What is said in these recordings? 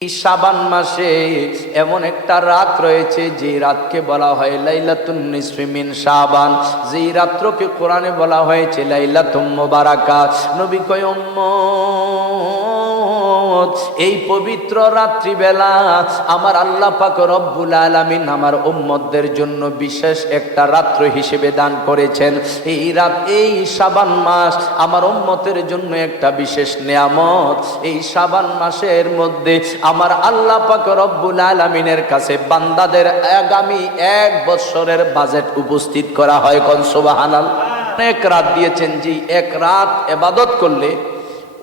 এই শাবান মাসে এমন একটা রাত রয়েছে যে রাতকে বলা হয় লাইলাতুন নিসফি মিন শাবান, যেই রাত্রকে কোরআনে বলা হয়েছে লাইলাতুম মুবারাকাত। নবী কয় উম্মত, এই পবিত্র রাত্রিবেলা আমার আল্লাহ পাক রব্বুল আলামিন আমার উম্মতদের জন্য বিশেষ একটা রাত্র হিসেবে দান করেছেন। এই রাত, এই শাবান মাস আমার উম্মতের জন্য একটা বিশেষ নিয়ামত। এই শাবান মাসের মধ্যে আমার আল্লাহ পাক রব্বুল আলামিনের কাছে বান্দাদের আগামী 1 বছরের বাজেট উপস্থিত করা হয়। কোন সুবহানাল্লাহ। অনেক রাত দিয়েছেন, যে এক রাত ইবাদত করলে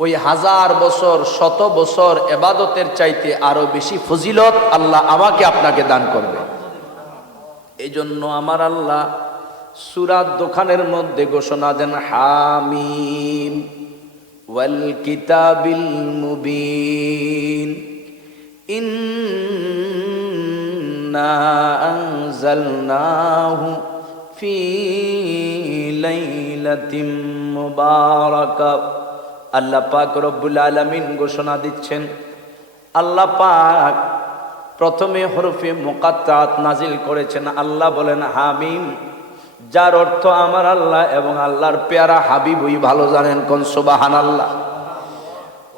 ওই 1000 বছর 100 বছর ইবাদতের চাইতে আরো বেশি ফজিলত আল্লাহ আমাকে আপনাকে দান করবে। এই জন্য আমার আল্লাহ সূরা দোকানের মধ্যে ঘোষণা দেন, হামিম ওয়াল কিতাবিল মুবিন ইন্না আনজালনাহু ফি লাইলাতিন মুবারাকাহ। আল্লাহ পাক রব্বুল আলামিন ঘোষণা দিচ্ছেন, আল্লাহ পাক প্রথমে হরফে মুকাত্তাত নাজিল করেছেন। আল্লাহ বলেন হামিম, যার অর্থ আমার আল্লাহ এবং আল্লাহর পেয়ারা হাবিবই ভালো জানেন। কোন সুবহানাল্লাহ।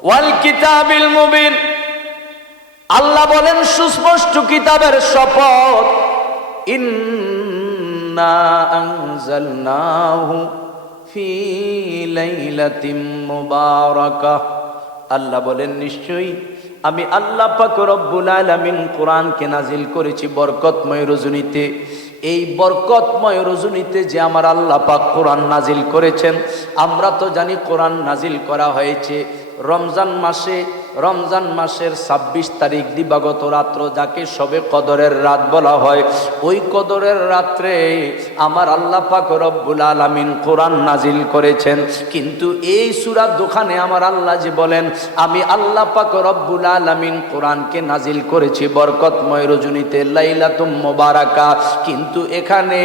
ওয়াল কিতাবিল মুবিন, আল্লাহ বলেন সুস্পষ্ট কিতাবের শপথ। ইন্না আনজালনাহু ফি লাইলাতিন মুবারাকাহ। আল্লাহ বলেন নিশ্চয়ই আমি আল্লাহ পাক রব্বুল আলামিন কোরআনকে নাজিল করেছি বরকতময় রজনীতে। এই বরকতময় রজনীতে যে আমার আল্লাহ পাক কোরআন নাজিল করেছেন, আমরা তো জানি কোরআন নাজিল করা হয়েছে রমজান মাসে। রমজান মাসের 26 তারিখ দিবাগত রাত্র, যাকে শবে কদরের রাত বলা হয়, ওই কদরের রাত্রে আমার আল্লাহ পাক রব্বুল আলামিন কোরআন নাজিল করেছেন। কিন্তু এই সূরা দোকানে আমার আল্লাহ যে বলেন আমি আল্লাহ পাক রব্বুল আলামিন কোরআনকে নাজিল করেছি বরকতময় রজনীতে লাইলাতুম মুবারাকা। কিন্তু এখানে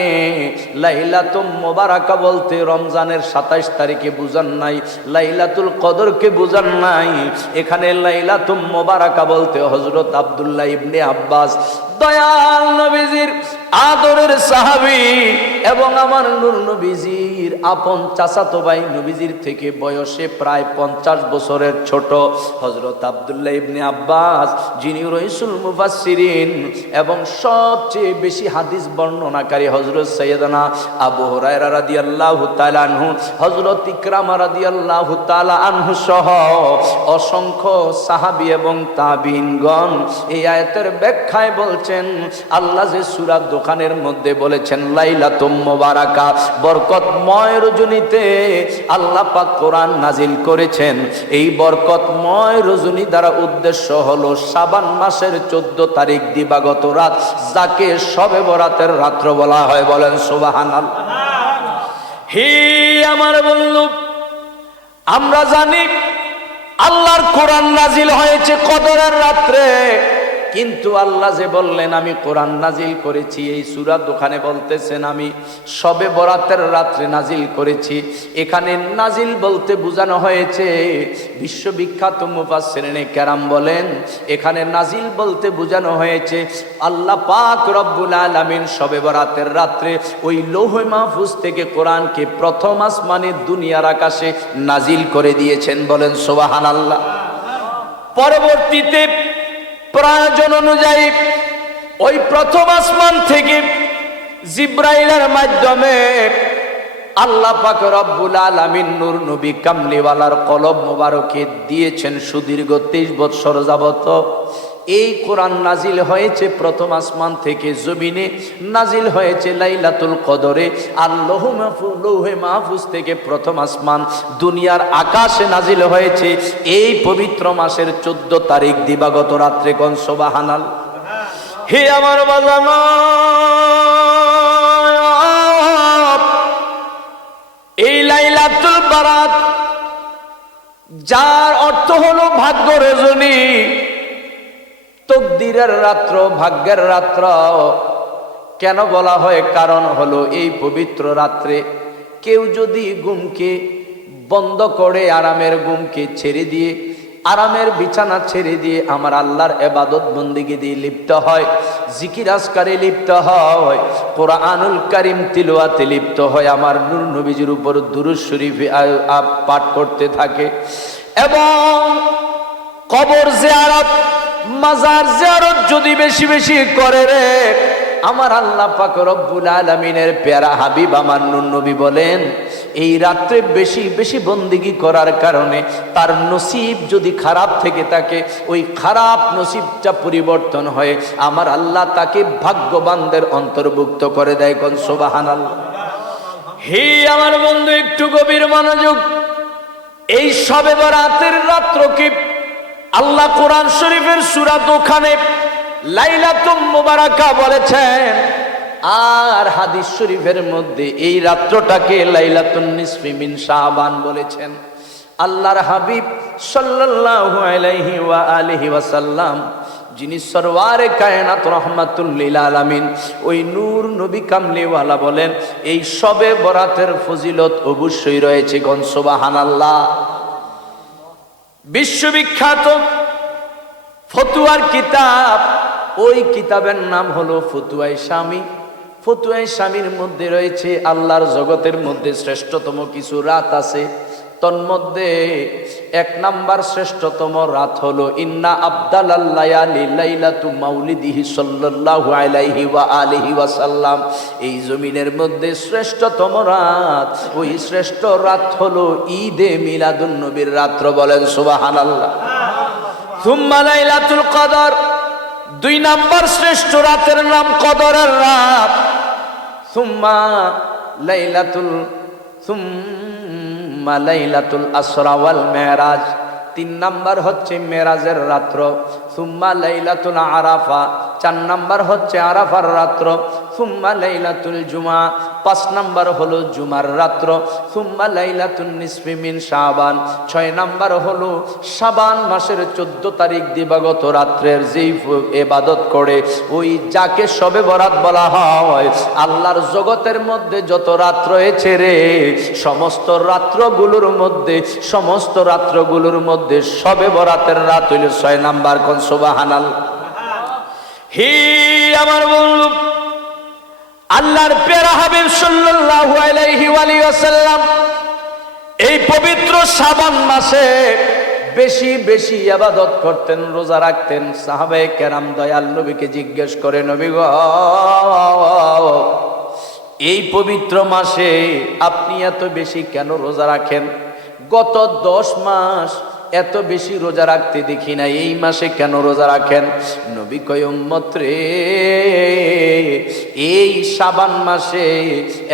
লাইলাতুম মুবারাকা বলতে রমজানের 27 তারিখে বুঝান নাই, লাইলাতুল কদরকে বুঝান নাই। এখানে লাইলাতুম মুবারাকা বলতে হযরত আব্দুল্লাহ ইবনে আব্বাস দয়াল নবীজির আদরের সাহাবী এবং আমার নূর নবীজির আপন চাচাতো ভাই, নবীজির থেকে বয়সে প্রায় 50 বছরের ছোট হযরত আব্দুল্লাহ ইবনে আব্বাস, যিনি রাইসুল মুফাসসিরিন এবং সবচেয়ে বেশি হাদিস বর্ণনাকারী হযরত সাইয়েদনা আবু হুরায়রা রাদিয়াল্লাহু তাআলা আনহু, হযরত ইকরামা রাদিয়াল্লাহু তাআলা আনহু সহ অসংখ্য সাহাবী এবং তাবিঈনগণ এই আয়াতের ব্যাখ্যায় বলছেন, আল্লাহ যে সূরা দোকানের মধ্যে বলেছেন লাইলাতুম মুবারাকা, বরকতময় রজনীতে আল্লাহ পাক কোরআন নাজিল করেছেন। এই বরকতময় রজনী দ্বারা উদ্দেশ্য হলো শাবান মাসের 14 তারিখ দিবাগত রাত, যাকে শবে বরাতের রাত্র বলা হয়। বলেন সুবহানাল্লাহ। হে আমার বন্ধু, আমরা জানি আল্লাহর কোরআন নাজিল হয়েছে কদরের রাত্রে, কিন্তু আল্লাহ যে বললেন আমি কোরআন নাজিল করেছি, এই সূরা দোকানে বলতেছেন আমি শবে বরাতের রাত্রে নাজিল করেছি। এখানে নাজিল বলতে বোঝানো হয়েছে, বিশ্ববিখ্যাত মুফাসসিরিনে কেরাম বলেন এখানে নাজিল বলতে বোঝানো হয়েছে আল্লাহ পাক রব্বুল আলামিন শবে বরাতের রাত্রে ওই লৌহে মাহফুজ থেকে কোরআনকে প্রথম আসমানে দুনিয়ার আকাশে নাজিল করে দিয়েছেন। বলেন সুবহানাল্লাহ। পরবর্তীতে প্রয়োজন অনুযায়ী ওই প্রথম আসমান থেকে জিব্রাইলের মাধ্যমে আল্লাহ পাক রব্বুল আলামিন নূর নবী কামলিওয়ালার কলব মোবারকে দিয়েছেন সুদীর্ঘ 23 বছর যাবত। এই কোরআন নাজিল হয়েছে প্রথম আসমান থেকে জমিনে নাজিল হয়েছে লাইলাতুল কদরে, আর লৌহে মাহফুজ থেকে প্রথম আসমান দুনিয়ার আকাশে নাজিল হয়েছে এই পবিত্র মাসের 14 তারিখ দিবাগত রাত্রে। কোন সুবহানাল্লাহ। হে আমার বাজানো, এই লাইলাতুল বারাত যার অর্থ হলো ভাগ্য রজনী, তকদিরের রাত্র, ভাগ্যের রাত্র কেন বলা হয়? কারণ হলো এই পবিত্র রাত্রে কেউ যদি ঘুমকে বন্ধ করে, আরামের ঘুমকে ছেড়ে দিয়ে আরামের বিছানা ছেড়ে দিয়ে আমার আল্লাহর ইবাদত বন্দেগী দিয়ে লিপ্ত হয়, জিকির আজকারে লিপ্ত হয়, কোরআনুল কারীম তিলাওয়াতে লিপ্ত হয়, আমার নূর নবীজির উপর দুরূদ শরীফ পাঠ করতে থাকে, এবং কবর জিয়ারত, মাজার জিয়ারত যদি বেশি বেশি করে রে, আমার আল্লাহ পাক রব্বুল আলামিনের প্যারা হাবিব আমার নূর নবী বলেন, এই রাত্রে বেশি বেশি বন্দেগী করার কারণে তার নসিব যদি খারাপ থেকে থাকে, ওই খারাপ নসিবটা পরিবর্তন হয়ে আমার আল্লাহ তাকে ভাগ্যবানদের অন্তর্ভুক্ত করে দেয়। কোন সুবহানাল্লাহ। হে আমার বন্ধু, একটু গভীর মনোযোগ। এই শবে বরাতের রাত্রকে আল্লাহ কোরআন শরীফের সূরা দোখানে লাইলাতুম মুবারাকা বলেছেন, আর হাদিস শরীফের মধ্যে এই রাত্রটাকে লাইলাতুন নিসফি মিন শাবান বলেছেন। আল্লাহর হাবিব সাল্লাল্লাহু আলাইহি ওয়া আলিহি ওয়াসাল্লাম, যিনি সরওয়ারে কায়নাত রহমাতুল লিল আলামিন, ওই নূর নবী কামলিওয়ালা বলেন, এই শবে বরাতের ফজিলত অবশ্যই রয়েছে। গণ সুবহানাল্লাহ। বিশ্ববিখ্যাত ফতুয়ার কিতাব, ওই কিতাবের নাম হলো ফতুয়ায়ে শামী। ফতুয়ায়ে শামীর মধ্যে রয়েছে আল্লাহর জগতের মধ্যে শ্রেষ্ঠতম কিছু রাত আছে। তন্মধ্যে এক নাম্বার শ্রেষ্ঠতম রাত হলো ইন্না আফদালাল লায়ালি লাইলাতু মাউলিদিহি সাল্লাল্লাহু আলাইহি ওয়া আলিহি ওয়াসাল্লাম। এই জমিনের মধ্যে শ্রেষ্ঠতম রাত, ওই শ্রেষ্ঠ রাত হলো ঈদে মিলাদুন নবীর রাত্র। বলেন সুবহানাল্লাহ। সুম্মা লাইলাতুল কদর, দুই নাম্বার শ্রেষ্ঠ রাতের নাম কদরের রাত। সুম্মা লাইলাতুল আসরা ওয়াল মেরাজ, তিন নাম্বার হচ্ছে মেরাজের রাত্র। সুম্মা লাইলাতুল আরাফা, চার নাম্বার হচ্ছে আরাফার রাত্র। সুম্মা লাইলাতুল জুমা, পাঁচ নাম্বার হলো জুমার রাত্র। সুম্মা লাইলাতুন নিসফি মিন শাবান, ছয় নাম্বার হলো শাবান মাসের 14 তারিখ দিবাগত রাত্রের যেই ইবাদত করে, ওই যাকে শবে বরাত বলা হয়। আল্লাহর জগতের মধ্যে যত রাত রয়েছে রে, সমস্ত রাত্রগুলোর মধ্যে শবে বরাতের রাত হইল 6 নাম্বার। কোন সুবহানাল্লাহ। হি আমার বন্ধু, আল্লাহর প্যারা হাবিব সাল্লাল্লাহু আলাইহি ওয়া সাল্লাম এই পবিত্র শাবান মাসে বেশি বেশি ইবাদত করতেন, রোজা রাখতেন। সাহাবায়ে কেরাম দয়াল নবীকে জিজ্ঞেস করে, নবী গো, এই পবিত্র মাসে আপনি এত বেশি কেন রোজা রাখেন? গত 10 মাস এত বেশি রোজা রাখতে দেখি না, এই মাসে কেন রোজা রাখেন? নবী কয়, উম্মত রে, এই শাবান মাসে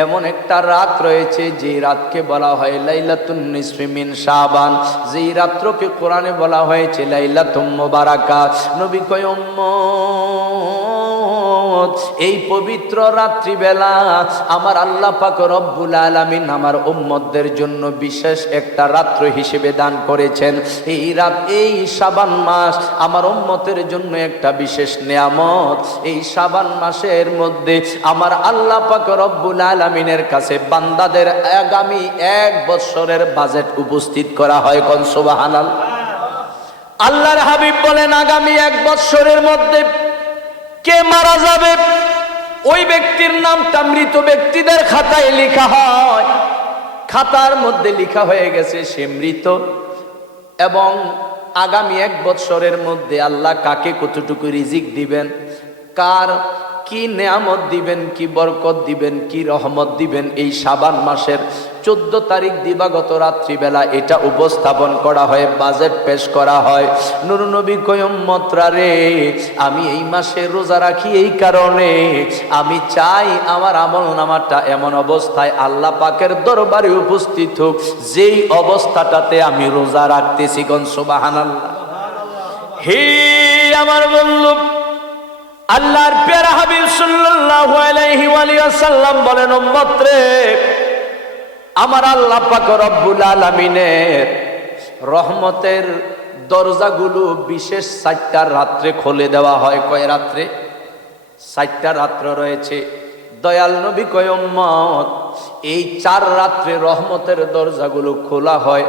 এমন একটা রাত রয়েছে যে রাতকে বলা হয় লাইলাতুন নিসফি মিন শাবান, যেই রাত্রকে কোরআনে বলা হয়েছে লাইলাতুম মুবারাকা। নবী কয়, উম্মত, এই পবিত্র রাত্রিবেলা আমার আল্লাহ পাক রব্বুল আলামিন আমার উম্মতদের জন্য বিশেষ একটা রাত্র হিসেবে দান করেছেন। এই রাত, এই শাবান মাস আমার উম্মতের জন্য একটা বিশেষ নিয়ামত। এই শাবান মাসের মধ্যে আমার আল্লাহ পাক রব্বুল আলামিনের কাছে বান্দাদের আগামী 1 বছরের বাজেট উপস্থিত করা হয়। কোন সুবহানাল্লাহ। আল্লাহর হাবিব বলেন, আগামী 1 বছরের মধ্যে কে মারা যাবে, ওই ব্যক্তির নামটা মৃত ব্যক্তিদের খাতায় লেখা হয়। খাতার মধ্যে লেখা হয়ে গেছে সে মৃত, এবং আগামী 1 বছরের মধ্যে আল্লাহ কাকে কতটুকু রিজিক দিবেন, কার কি নেয়ামত দিবেন, কি বরকত দিবেন, কি রহমত দিবেন, এই শাবান মাসের 14 তারিখ দিবাগত রাত্রিবেলা এটা উপস্থাপন করা হয়, বাজেট পেশ করা হয়। নূর নবী কয়, উম্মতরা রে, আমি এই মাসে রোজা রাখি এই কারণে, আমি চাই আমার আমলনামাটা এমন অবস্থায় আল্লাহ পাকের দরবারে উপস্থিত হোক যেই অবস্থাটাতে আমি রোজা রাখতেছি। কোন সুবহানাল্লাহ। হে আমার বন্ধু, আল্লাহর প্যারা হাবিব সাল্লাল্লাহু আলাইহি ওয়া সাল্লাম বলেন, উম্মত রে, আমার আল্লাহ পাক রব্বুল আলামিনের রহমতের দরজাগুলো বিশেষ 4টা রাত্রে খুলে দেওয়া হয়। কয় রাত্রে? 4টা রাত্র রয়েছে। দয়াল নবী কয়, উম্মত, এই 4 রাত্রে রহমতের দরজাগুলো খোলা হয়,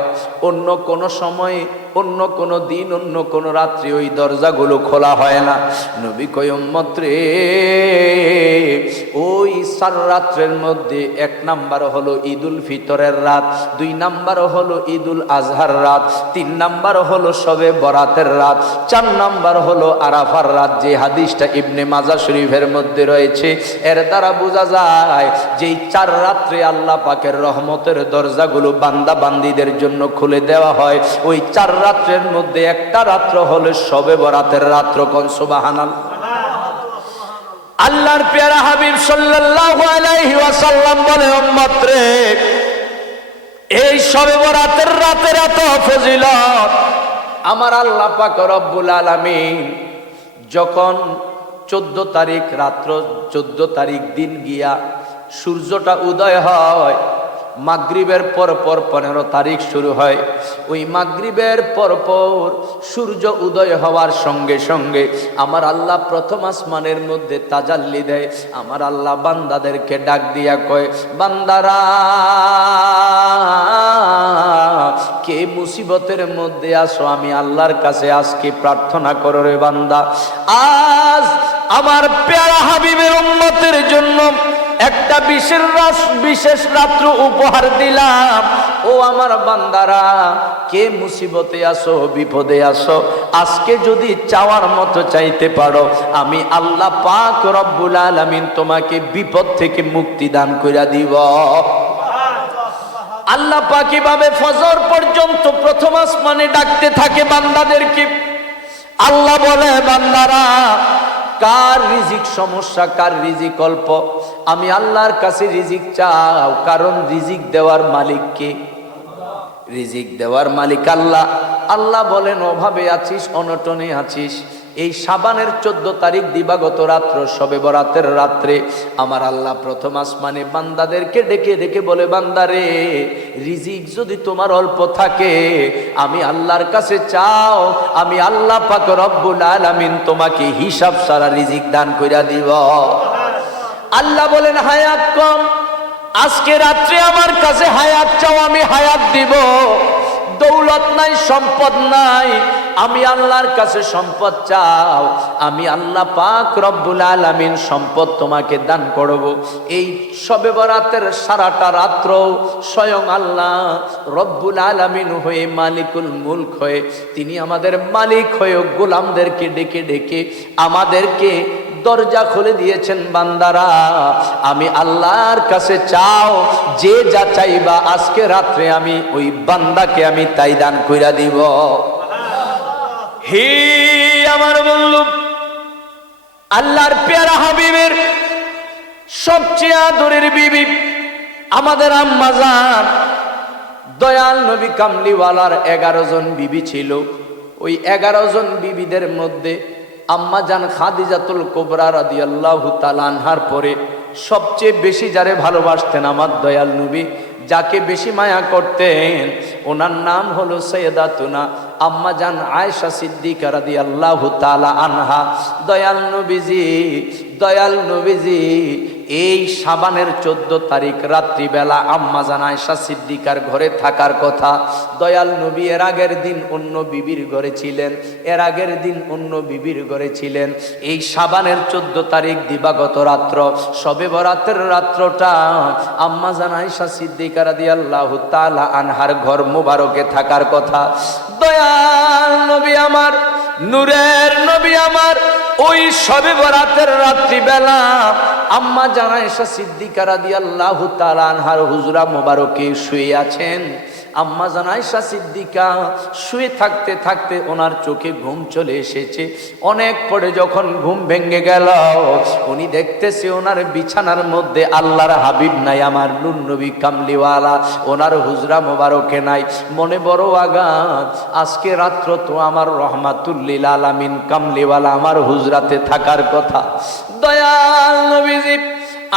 অন্য কোন সময় অন্য কোনো দিন অন্য কোনো রাত্রি ওই দরজাগুলো খোলা হয় না। নবী কয় উম্মত রে, ওই 4 রাত্রের মধ্যে 1 নাম্বার হলো ঈদুল ফিতরের রাত, 2 নাম্বার হলো ঈদুল আজহার রাত, 3 নাম্বার হলো শবে বরাতের রাত, 4 নাম্বার হলো আরাফার রাত। যে হাদিসটা ইবনে মাজাহ শরীফের মধ্যে রয়েছে, এর দ্বারা বোঝা যায় যে 4 রাত্রে আল্লাহ পাকের রহমতের দরজাগুলো বান্দা বান্দীদের জন্য খুলে দেওয়া হয়। ওই 4 রাত্রের মধ্যে একটা রাত্র হলো শবে বরাতের রাত্র। কোন সুবহানাল্লাহ। আল্লাহর প্যারা হাবিব সাল্লাল্লাহু আলাইহি ওয়াসাল্লাম বলে উম্মত রে, এই শবে বরাতের রাতের এত ফজিলত, আমার আল্লাহ পাক রব্বুল আলামিন যখন 14 তারিখ রাত্র 14 তারিখ দিন গিয়া সূর্যটা উদয় হয়, মাগরিবের পরপর 15 তারিখ শুরু হয়। ওই মাগরিবের পরপর সূর্য উদয় হওয়ার সঙ্গে সঙ্গে আমার আল্লাহ প্রথম আসমানের মধ্যে তাজাল্লি দেয়। আমার আল্লাহ বান্দাদেরকে ডাক দিয়া কয়, বান্দারা কে মুসিবতের মধ্যে আসো, আমি আল্লাহর কাছে আজকে প্রার্থনা করো রে বান্দা। আজ আমার প্যারা হাবিবের উম্মতের জন্য একটা বিশেষ রাত্র উপহার দিলাম। ও আমার বান্দারা, কে মুসিবতে আসো, বিপদে আসো, আজকে যদি চাওয়ার মতো চাইতে পারো, আমি আল্লাহ পাক রব্বুল আলামিন তোমাকে বিপদ থেকে মুক্তি দান কইরা দিব। আল্লাহ পাক এভাবে ফজর পর্যন্ত প্রথম আসমানে ডাকতে থাকে বান্দাদেরকে। আল্লাহ বলে, বান্দারা কার রিজিক সমস্যা, কার রিজিক অল্প, আমি আল্লাহর কাছে রিজিক চাও, কারণ রিজিক দেওয়ার মালিক কে? রিজিক দেওয়ার মালিক আল্লাহ। আল্লাহ বলেন, অভাবে আছিস, অনটনে আছিস, এই শাবানের 14 তারিখ দিবাগত রাত্র শবে বরাতের রাত্রে আমার আল্লাহ প্রথম আসমানে বান্দাদেরকে ডেকে ডেকে বলে, বান্দারে রিজিক যদি তোমার অল্প থাকে, আমি আল্লাহর কাছে চাও, আমি আল্লাহ পাক রব্বুল আলামিন তোমাকে হিসাব ছাড়া রিজিক দান কইরা দিব। আল্লাহ বলেন, হায়াত কম, আজকে রাত্রে আমার কাছে হায়াত চাও, আমি হায়াত দিব। দৌলত নাই, সম্পদ নাই, আমি আল্লাহর কাছে সম্পদ চাও, আমি আল্লাহ পাক রব্বুল আলামিন সম্পদ তোমাকে দান করব। এই শবে বরাতের সারাটা রাত্র স্বয়ং আল্লাহ রব্বুল আলামিন হয়ে, মালিকুল মুলক হয়ে, তিনি আমাদের মালিক হয়ে গোলামদেরকে ডেকে ডেকে আমাদেরকে দরজা খুলে দিয়েছেন। বান্দারা, আমি আল্লাহর কাছে চাও, যে যা চাইবা আজকে রাত্রে আমি ওই বান্দাকে আমি তাই দান কইরা দিব। হে আমার বন্ধু, আল্লাহর প্যারা হাবিবের সবচেয়ে আদরের বিবি আমাদের আম্মা জান, দয়াল নবী কামলিওয়ালার 11 জন বিবি ছিল। ওই 11 জন বিবিদের মধ্যে আম্মা জান খাদিজাতুল কুবরা রাদিয়াল্লাহু তাআলা আনহার পরে সবচেয়ে বেশি যারে ভালোবাসতেন আমার দয়াল নবী, যাকে বেশি মায়া করতেন, ওনার নাম হলো সৈয়দাতুনা আম্মা জান আয়েশা সিদ্দিকা রাদিয়াল্লাহু তাআলা আনহা। দয়াল নবীজি এই শাবানের 14 তারিখ রাত্রিবেলা আম্মা জান আয়েশা সিদ্দিকার ঘরে থাকার কথা। দয়াল নবী এর আগের দিন অন্য বিবির ঘরে ছিলেন, এর আগের দিন অন্য বিবির ঘরে ছিলেন। এই শাবানের 14 তারিখ দিবাগত রাত্র শবে বরাতের রাত্রটা আম্মা জান আয়েশা সিদ্দিকা রাদিয়াল্লাহু তাআলা আনহার ঘর মুবারকে থাকার কথা। দয়াল নবী আমার, নূরের নবী আমার, ওই শবে বরাতের রাত্রিবেলা আম্মা জান আয়েশা সিদ্দিকা রাদিয়াল্লাহু তাআলা আনহার হুজরা মোবারকে শুয়ে আছেন। আম্মা জান আয়েশা সিদ্দিকা শুয়ে থাকতে থাকতে ওনার চোখে ঘুম চলে এসেছে। অনেক পরে যখন ঘুম ভেঙে গেল, উনি দেখতেছে ওনার বিছানার মধ্যে আল্লাহর হাবিব নাই, আমার নূর নবী কামলিওয়ালা ওনার হুজরা মোবারকে নাই। মনে বড় আঘাত, আজকে রাত্র তো আমার রহমাতুল লিল আলামিন কামলিওয়ালা আমার হুজরাতে থাকার কথা। দয়াল নবীজি,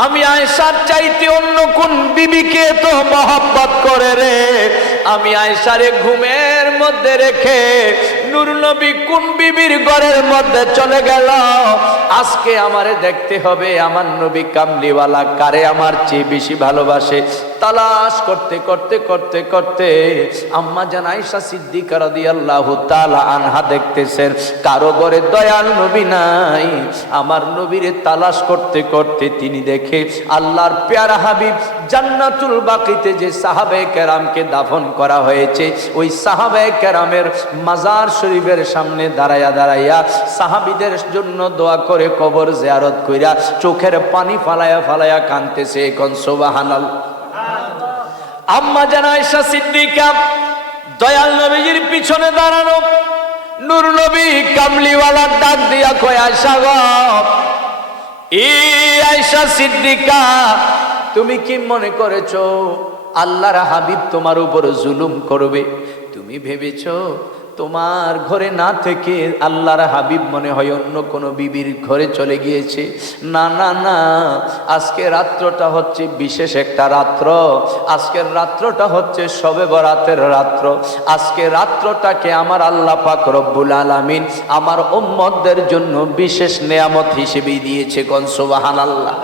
আমি আয়েশার চাইতে অন্য কোন বিবিকে তো মহব্বত করে রে, আমি আয়েশারে ঘুমের মধ্যে রেখে নূর নবী কোন বিবির ঘরের মধ্যে চলে গেল? আজকে আমারে দেখতে হবে আমার নবী কামলিওয়ালা কারে আমার চেয়ে বেশি ভালোবাসে। তালাশ করতে করতে করতে করতে আম্মা জান আয়েশা সিদ্দিকা রাদিয়াল্লাহু তাআলা আনহা দেখতেছেন কারো ঘরে দয়াল নবী নাই। আমার নবীরে তালাশ করতে করতে তিনি দেখে আল্লাহর পেয়ারা হাবিব জান্নাতুল বাকিতে যে সাহাবায়ে কেরামকে দাফন করা হয়েছে, ওই সাহাবায়ে কেরামের মাজার শরীফের সামনে দাঁড়াইয়া দাঁড়াইয়া সাহাবীদের জন্য দোয়া করে কবর জিয়ারত কইরা চোখের পানি ফালায়া ফালায়া কাঁদতেছে। কোন সুবহানাল্লাহ। আম্মা জান আয়েশা সিদ্দিকা দয়াল নবীজির পিছনে দাঁড়ানো, নূর নবী কামলিওয়ালা ডাক দিয়া কয় আয়েশা গো, এই আয়েশা সিদ্দিকা তুমি কি মনে করেছো আল্লাহর হাবিব তোমার উপর জুলুম করবে? তুমি ভেবেছো তোমার ঘরে না থেকে আল্লাহর হাবিব মনে হয় অন্য কোনো বিবির ঘরে চলে গিয়েছে? না না না, আজকে রাত্রটা হচ্ছে বিশেষ একটা রাত্র। আজকের রাত্রটা হচ্ছে শবে বরাতের রাত্র। আজকে রাত্রটাকে আমার আল্লাহ পাক রব্বুল আলামিন আমার উম্মতদের জন্য বিশেষ নেয়ামত হিসেবে দিয়েছে। কোন সুবহানাল্লাহ।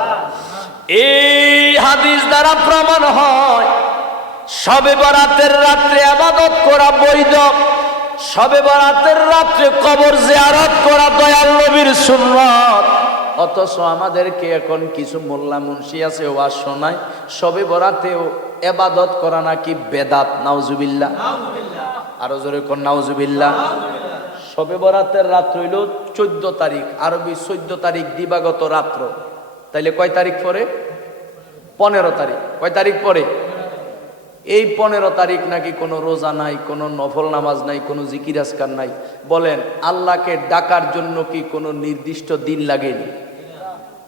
এই হাদিস দ্বারা প্রমাণ হয় শবে বরাতের রাত্রে ইবাদত করা বৈধ, শবে বরাতের রাত্রে কবর জিয়ারত করা দয়াল নবীর সুন্নাত। অথচ আমাদেরকে এখন কিছু মোল্লা মুন্সি আছে ওয়াজ শোনায় শবে বরাতেও ইবাদত করা নাকি বেদাত। নাউজুবিল্লাহ। আরো জোরে কোন নাউজুবিল্লাহ। শবে বরাতের রাত্র হইল 14 তারিখ, আরবি 14 তারিখ দিবাগত রাত্র। তাইলে কয় তারিখ পরে? 15 তারিখ। কয় তারিখ পরে? এই 15 তারিখ নাকি কোনো রোজা নাই, কোনো নফল নামাজ নাই, কোনো জিকির আজকার নাই। বলেন আল্লাহকে ডাকার জন্য কি কোনো নির্দিষ্ট দিন লাগেনি?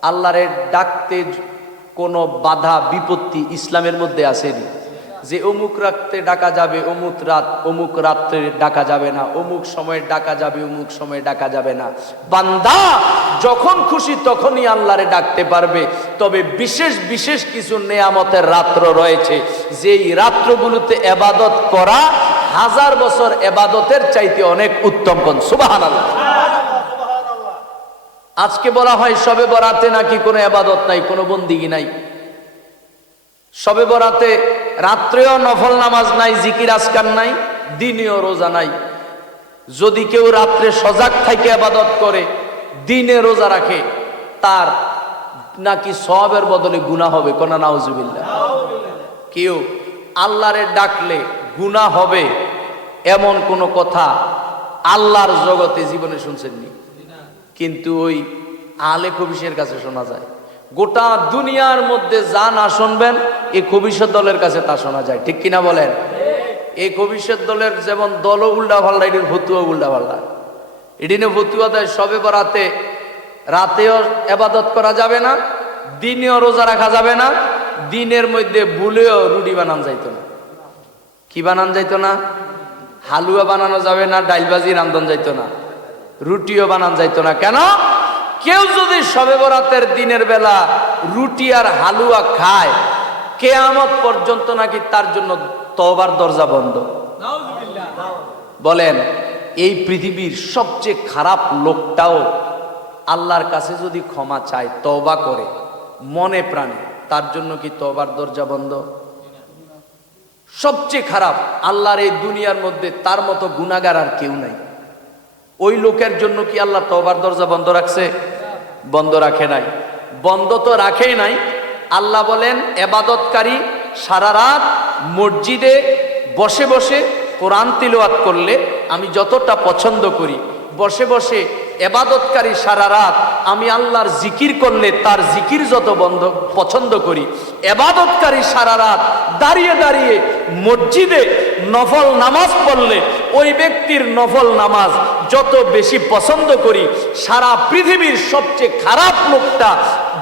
আল্লাহরে ডাকতে কোনো বাধা বিপত্তি ইসলামের মধ্যে আসেনি যে অমুক রাতে ডাকা যাবে, অমুক রাত্রে ডাকা যাবে না, অমুক সময়ে ডাকা যাবে, অমুক সময়ে ডাকা যাবে না। বান্দা যখন খুশি তখনই আল্লাহরে ডাকতে পারবে। তবে বিশেষ বিশেষ কিছু নেয়ামতের রাত্র রয়েছে, যেই রাত্রগুলোতে ইবাদত করা 1000 বছর ইবাদতের চাইতে অনেক উত্তম। কোন সুবহানাল্লাহ। আজকে বলা হয় শবে বরাতে নাকি কোনো ইবাদত নাই, কোনো বন্দিগি নাই। শবে বরাতে রাত্রেও নফল নামাজ নাই, জিকির আজকার নাই, দিনেও রোজা নাই। যদি কেউ রাত্রে সজাগ থাকে ইবাদত করে, দিনে রোজা রাখে, তার নাকি সওয়াবের বদলে গুনাহ হবে। কোন নাউজুবিল্লাহ। কেউ আল্লাহরে ডাকলে গুনাহ হবে এমন কোন কথা আল্লাহর জগতে জীবনে শুনছেননি? কিন্তু ওই আলে কবিশের কাছে শোনা যায়। গোটা দুনিয়ার মধ্যে যা না শুনবেন এই কবিশ্বর দলের কাছে তা শোনা যায়। ঠিক কিনা বলেন? এই কবিশ্বর দলের যেমন দলও উল্টা পাল্টা, এটির ফতুয়া উল্টা পাল্টা। এটিনে ফতুয়া দেয় শবে বরাতে রাতেও ইবাদত করা যাবে না, দিনেও রোজা রাখা যাবে না, দিনের মধ্যে ভুলেও রুটি বানান যাইতো না। কি বানান যাইতো না? হালুয়া বানানো যাবে না, ডাইলবাজি রান্ধন যাইতো না, রুটিও বানান যাইতো না। কেন? কেউ যদি শবে বরাতের দিনের বেলা রুটি আর হালুয়া খায়, কিয়ামত পর্যন্ত নাকি তার জন্য তওবার দরজা বন্ধ। বলেন এই পৃথিবীর সবচেয়ে খারাপ লোকটাও আল্লাহর কাছে যদি ক্ষমা চায়, তওবা করে মনে প্রাণে, তার জন্য কি তওবার দরজা বন্ধ? সবচেয়ে খারাপ আল্লাহর এই দুনিয়ার মধ্যে তার মতো গুনাহগার আর কেউ নাই। ওই লোকের জন্য কি আল্লাহ তওবার দরজা বন্ধ রাখছে? বন্ধ রাখে নাই। বন্ধ তো রাখেই নাই। আল্লাহ বলেন ইবাদতকারী সারা রাত মসজিদে বসে বসে কোরআন তিলাওয়াত করলে আমি যতটা পছন্দ করি, বসে বসে ইবাদতকারী সারা রাত আমি আল্লাহর জিকির করলে তার জিকির যত পছন্দ করি, ইবাদতকারী সারা রাত দাঁড়িয়ে দাঁড়িয়ে মসজিদে নফল নামাজ পড়লে ওই ব্যক্তির নফল নামাজ যত বেশি পছন্দ করি, সারা পৃথিবীর সবচেয়ে খারাপ লোকটা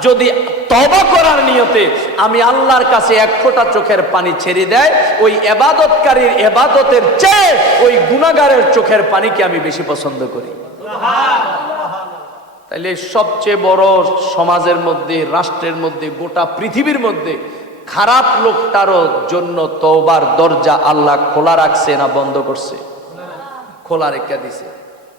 যদি তওবা করার নিয়তে আমি আল্লাহর কাছে এক ফোঁটা চোখের পানি ছেড়ে দেয়, ওই ইবাদতকারীর ইবাদতের চেয়ে ওই গুনাহগারের চোখের পানিকে আমি বেশি পছন্দ করি। তাইলে সবচেয়ে বড় সমাজের মধ্যে, রাষ্ট্রের মধ্যে, গোটা পৃথিবীর মধ্যে খারাপ লোকটারও জন্য তওবার দরজা আল্লাহ খোলা রাখছে না বন্ধ করছে? খোলা রেখা দিছে।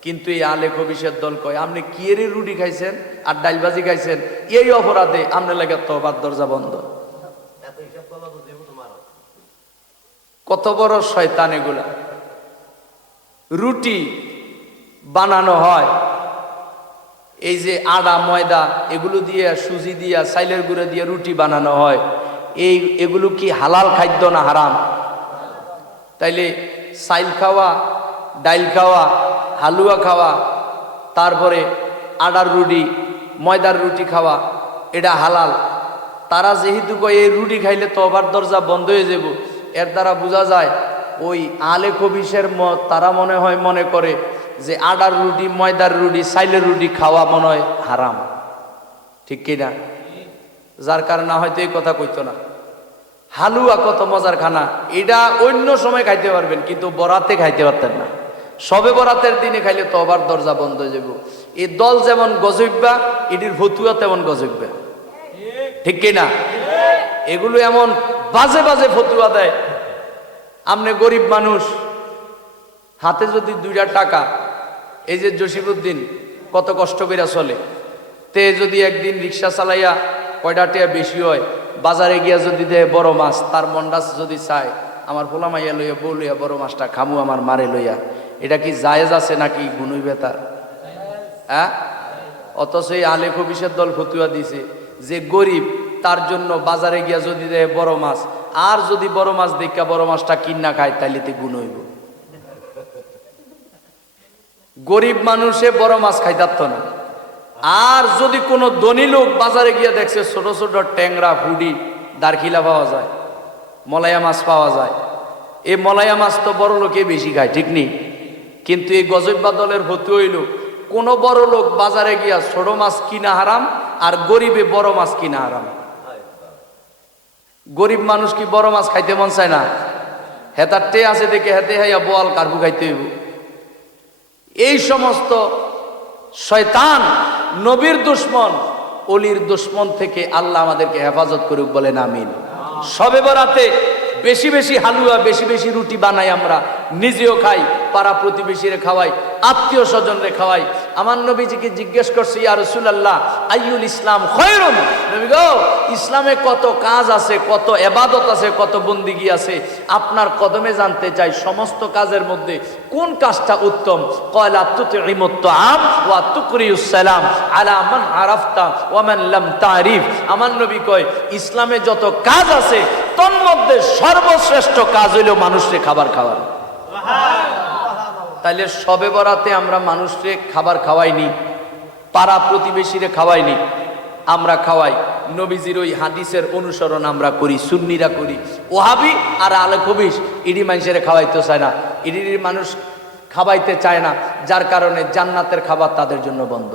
কিন্তু এই আলে খবিশের দল কয় আপনি কি এর রুটি খাইছেন আর ডাইলবাজি খাইছেন, এই অপরাধে আপনি লাগে তওবার দরজা বন্ধ। কত বড় শয়তান এগুলা। রুটি বানানো হয় এই যে আটা ময়দা এগুলো দিয়ে, সুজি দিয়া, চাইলের গুঁড়ো দিয়ে রুটি বানানো হয়। এগুলো কি হালাল খাদ্য না হারাম? তাইলে চাইল খাওয়া, ডাইল খাওয়া, হালুয়া খাওয়া, তারপরে আটার রুটি, ময়দার রুটি খাওয়া, এটা হালাল। তারা যেহেতু কয় এই রুটি খাইলে তওবার দরজা বন্ধ হয়ে যাব, এর দ্বারা বোঝা যায় ওই আলে খবিশের মত তারা মনে করে যে আটার রুটি, ময়দার রুটি, চাইলের রুটি খাওয়া মনে হয় হারাম। ঠিক কিনা? যার কারণে হয়তো এই কথা কইতো না। হালুয়া কত মজার খানা, এটা অন্য সময় খাইতে পারবেন, কিন্তু বরাতে খাইতে পারতেন না। সবে বরাতের দিনে খাইলে তওবার দরজা বন্ধ হয়ে যাব। এই দল যেমন গজব্যা, এটির ফতুয়া তেমন গজব্যা। ঠিক কিনা? এগুলো এমন বাজে বাজে ফতুয়া দেয়। আপনি গরিব মানুষ, হাতে যদি 2টা টাকা, এই যে জসিমউদ্দিন কত কষ্ট করে চলে, তে যদি একদিন রিক্সা চালাইয়া কয়টা টাকা বেশি হয়, বাজারে গিয়া যদি দেয় বড় মাছ, তার মনটা যদি চায় আমার পোলা মাইয়া লইয়া, বউ লইয়া বড় মাছটা খামু আমার মারে লইয়া, এটা কি জায়েজ আছে নাকি গুনইবে তার? হ্যাঁ? অথচ এই আলে খবিশের দল ফতুয়া দিছে যে গরিব তার জন্য বাজারে গিয়া যদি দেয় বড় মাছ, আর যদি বড় মাছ দেখা বড় মাছটা কিনা খায় তাইলে তে গুণ হইব। গরিব মানুষে বড় মাছ খাইতারত না। আর যদি কোনো ধনী লোক বাজারে গিয়া দেখছে ছোট ছোট ট্যাংরা, ফুডি, দারখিলা পাওয়া যায়, মলাইয়া মাছ পাওয়া যায়, এই মলাইয়া মাছ তো বড় লোকে বেশি খায়, ঠিক নেই? কিন্তু এই গজব্যা দলের ফতুয়া হইল কোন বড় লোক বাজারে গিয়া ছোট মাছ কিনা হারাম, আর গরিবে বড় মাছ কিনা হারাম। গরিব মানুষ কি বড় মাছ খাইতে মন চায় না? হেতার টে আছে দেখে হেতে হাইয়া বোয়াল কার্বু খাইতে হইব। এই সমস্ত শয়তান, নবীর দুশ্মন, অলির দুশ্মন থেকে আল্লাহ আমাদেরকে হেফাজত করুক, বলেন আমিন। সবে বরাতে বেশি বেশি হালুয়া, বেশি বেশি রুটি বানাই, আমরা নিজেও খাই, পাড়া প্রতিবেশীরে খাওয়াই, আত্মীয় স্বজনরে খাওয়াই। আমার নবীজিকে জিজ্ঞেস করছে, ইয়া রাসূলুল্লাহ আইয়ুল ইসলাম খায়রুন, নবী গো ইসলামে কত কাজ আছে, কত ইবাদত আছে, কত বন্দিগি আছে, আপনার কদমে জানতে চাই সমস্ত কাজের মধ্যে কোন কাজটা উত্তম? ক্বালা তুতঈমুত তাআম ওয়া তুকরিউস সালাম আলা মান আরাফতা ওয়া মান লাম তারিফ। আমার নবী কয় ইসলামে যত কাজ আছে তন্মধ্যে সর্বশ্রেষ্ঠ কাজ হইল মানুষকে খাবার খাওয়ানো। তাইলে সবে বরাতে আমরা মানুষকে খাবার খাওয়াইনি, পাড়া প্রতিবেশীরে খাওয়াইনি, আমরা খাওয়াই। নবীজির ওই হাদিসের অনুসরণ আমরা করি, সুন্নিরা করি। ওহাবি আর আলে খবিশ ইডি মানুষের খাওয়াইতে চায় না, ইডির মানুষ খাওয়াইতে চায় না, যার কারণে জান্নাতের খাবার তাদের জন্য বন্ধ।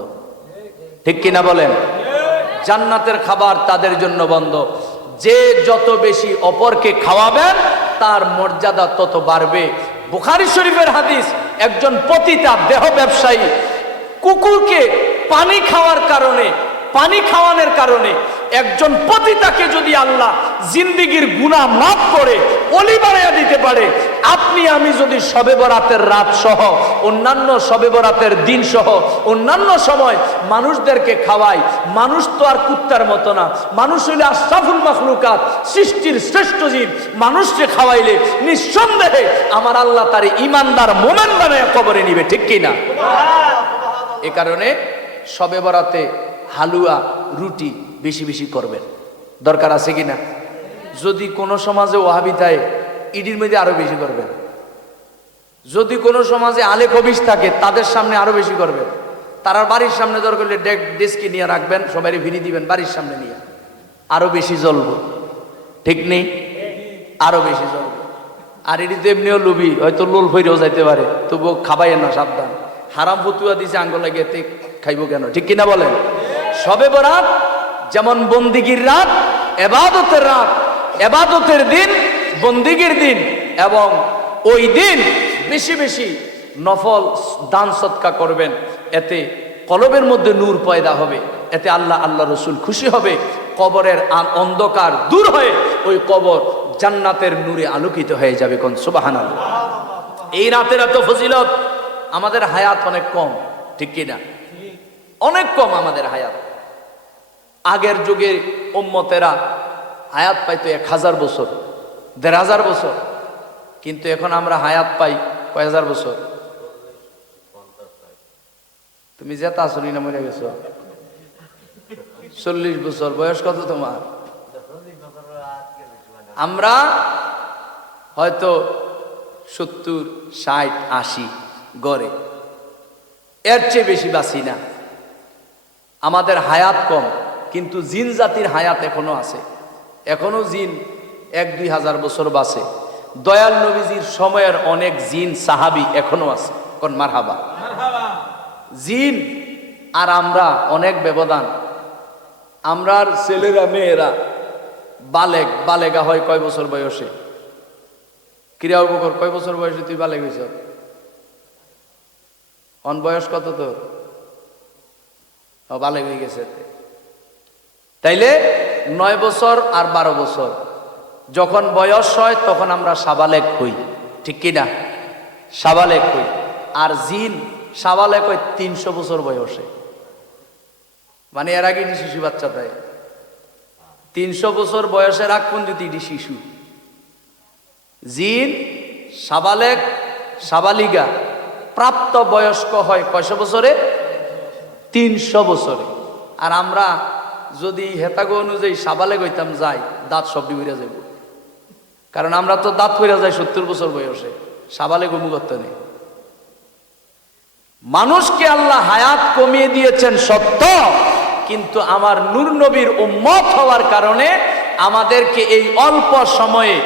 ঠিক কিনা বলেন? জান্নাতের খাবার তাদের জন্য বন্ধ। যে যত বেশি অপরকে খাওয়াবেন তার মর্যাদা তত বাড়বে। বুখারী শরীফের হাদিস, একজন পতিতা দেহ ব্যবসায়ী কুকুরকে পানি খাওয়ানোর কারণে একজন পতিতাকে যদি আল্লাহ জিন্দেগীর গুনাহ মাফ করে ওলি বানায়া দিতে পারে, আপনি আমি যদি শবে বরাতের রাত সহ, অন্যান্য শবে বরাতের দিন সহ অন্যান্য সময় মানুষদেরকে খাওয়াই, মানুষ তো আর কুত্তার মতো না, মানুষ হইলে আশরাফুল মাখলুকাত, সৃষ্টির শ্রেষ্ঠ জীব। মানুষকে খাওয়াইলে নিঃসন্দেহে আমার আল্লাহ তার ইমানদার মোমেন বানায়া কবরে নিবে। ঠিক কিনা? এ কারণে শবে বরাতে হালুয়া, রুটি বেশি বেশি করবেন, দরকার আছে কিনা? যদি কোনো সমাজে ওয়াহাবি থাকে ইডির মধ্যে আরো বেশি করবেন। যদি কোনো সমাজে আলে খবিশ থাকে তাদের সামনে আরো বেশি করবেন। তার বাড়ির সামনে দরকার হলে ডেস্কে নিয়ে রাখবেন, সবাই ভিড়ি দিবেন বাড়ির সামনে নিয়ে, আরো বেশি জ্বলবো। ঠিক নেই? আরো বেশি জ্বলবো। আর এটি তো এমনিও লুবি, হয়তো লোল ফইরেও যাইতে পারে, তবুও খাবাইয়েন না, সাবধান। হারাম ফতুয়া দিছে আঙ্গুল লাগিয়ে খাইবো কেন? ঠিক কিনা বলেন? শবে বরাত যেমন বন্দিগির রাত, ইবাদতের রাত, ইবাদতের দিন, বন্দিগির দিন, এবং ওই দিন বেশি বেশি নফল দান সদকা করবেন। এতে কলবের মধ্যে নূর পয়দা হবে, এতে আল্লাহ রসুল খুশি হবে। কবরের অন্ধকার দূর হয়ে ওই কবর জান্নাতের নূরে আলোকিত হয়ে যাবে। কোন সুবহানাল্লাহ। এই রাতের এত ফজিলত আমাদের হায়াত অনেক কম, ঠিক কিনা? অনেক কম আমাদের হায়াত। আগের যুগে উম্মতেরা হায়াত পাইতো 1000 বছর, 1500 বছর, কিন্তু এখন আমরা হায়াত পাই কয় হাজার বছর? তুমি যেটা আসলি না মরে গেছো, 40 বছর বয়স। কত তোমার? আমরা হয়তো 70, 60, 80 গড়ে, এর চেয়ে বেশি বাঁচি না। আমাদের হায়াত কম, কিন্তু জিন জাতির হায়াত এখনো আছে। এখনো জিন 1-2 হাজার বছর বাঁচে। দয়াল নবীজির সময়ের অনেক জিন সাহাবী এখনো আছে। কোন মারহাবা। জিন আর আমরা অনেক ব্যবধান। আমরার ছেলেরা মেয়েরা বালেগা হয় কয় বছর বয়সে? ক্রিয়া উপকর কয় বছর বয়সে তুই বালেগ হইছ? অন বয়স কত তোর? বালেগ হয়ে গেছে। তাইলে 9 বছর আর 12 বছর যখন বয়স হয় তখন আমরা সাবালেক হই, ঠিক কিনা? সাবালেক হই। আর জিন সাবালেক হয় 300 বছর বয়সে, মানে এর আগে শিশু বাচ্চা দেয়। 300 বছর বয়সের আগ পর্যন্ত শিশু। জিন সাবালেক সাবালিগা প্রাপ্ত বয়স্ক হয় কয়শো বছরে? 300 বছরে। আর আমরা যদি হেতাগো অনুযায়ী সাবালেক হইতাম যাই, দাঁত সব ডিবিরা যাইব। কারণ আমরা তো দাঁত হইয়া যাই 70 বছর বয়সে, সাবালেক অনুগত্য নেই। মানুষকে আল্লাহ হায়াত কমিয়ে দিয়েছেন সত্য, কিন্তু আমার নূর নবীর উম্মত হওয়ার কারণে আমাদেরকে এই অল্প সময়ে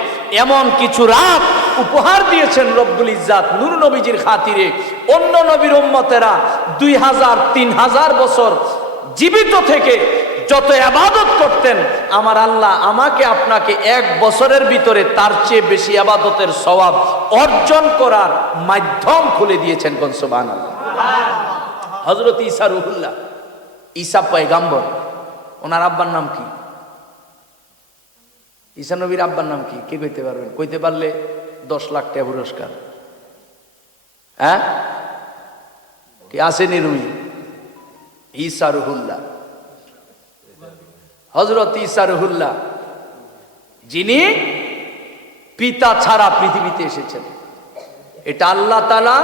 এমন কিছু রাত উপহার দিয়েছেন রব্বুল ইজ্জাত নূর নবীজির খাতিরে। অন্য নবীর উম্মতেরা 2000-3000 বছর জীবিত থেকে যত ইবাদত করতেন, আমার আল্লাহ আমাকে আপনাকে 1 বছরের ভিতরে তার চেয়ে বেশি ইবাদতের সওয়াব অর্জন করার মাধ্যম খুলে দিয়েছেন। কোন সুবহানাল্লাহ। হযরত ঈসা রুহুল্লাহ, ঈসা পয়গাম্বর, ওনার আব্বার নাম কি? ঈসা নবীর আব্বার নাম কি? কে কইতে পারবেন? কইতে পারলে 10 লাখ টাকা পুরস্কার। হ্যাঁ, কি আসেনি রুমি? ঈসা রুহুল্লাহ, হযরত ঈসা রুহুল্লাহ, যিনি পিতা ছাড়া পৃথিবীতে এসেছেন। এটা আল্লাহ তাআলা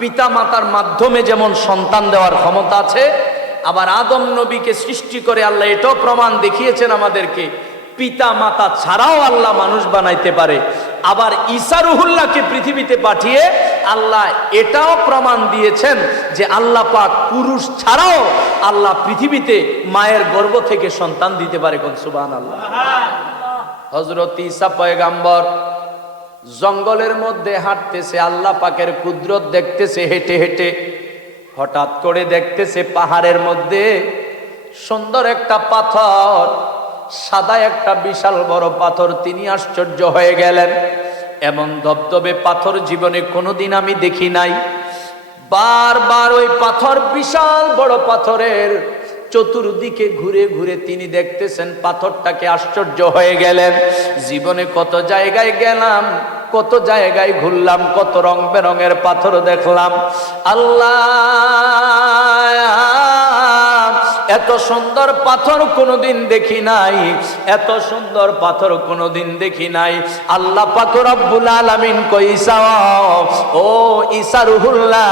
পিতা মাতার মাধ্যমে যেমন সন্তান দেওয়ার ক্ষমতা আছে, আবার আদম নবীকে সৃষ্টি করে আল্লাহ এটাও প্রমাণ দেখিয়েছেন আমাদেরকে, পিতা মাতা ছাড়াও আল্লাহ মানুষ বানাইতে পারে। আবার ঈসা রুহুল্লাহকে পৃথিবীতে পাঠিয়ে আল্লাহ এটাও প্রমাণ দিয়েছেন যে আল্লাহ পাক পুরুষ ছাড়াও আল্লাহ পৃথিবীতে মায়ের গর্ভ থেকে সন্তান দিতে পারে। কোন সুবহানাল্লাহ। হযরত ঈসা পয়গাম্বর জঙ্গলের মধ্যে হাঁটতেছে, আল্লাহ পাকের কুদরত দেখতেছে হেঁটে হেঁটে। হঠাৎ করে দেখতেছে পাহাড়ের মধ্যে সুন্দর একটা পাথর, সাদা একটা বিশাল বড় পাথর। তিনি আশ্চর্য হয়ে গেলেন, এমন ধবধবে পাথর জীবনে কোনোদিন আমি দেখি নাই। বারবার ওই পাথর, বিশাল বড় পাথরের চতুর্দিকে ঘুরে ঘুরে তিনি দেখতেছেন পাথরটাকে, আশ্চর্য হয়ে গেলেন। জীবনে কত জায়গায় গেলাম, কত জায়গায় ঘুরলাম, কত রং বেরঙের পাথর দেখলাম, আল্লাহ এত সুন্দর পাথর কোনোদিন দেখি নাই, এত সুন্দর পাথর কোনোদিন দেখি নাই। আল্লাহ পাক রব্বুল আলামিন কই, ঈসা, ও ঈসা রুহুল্লাহ,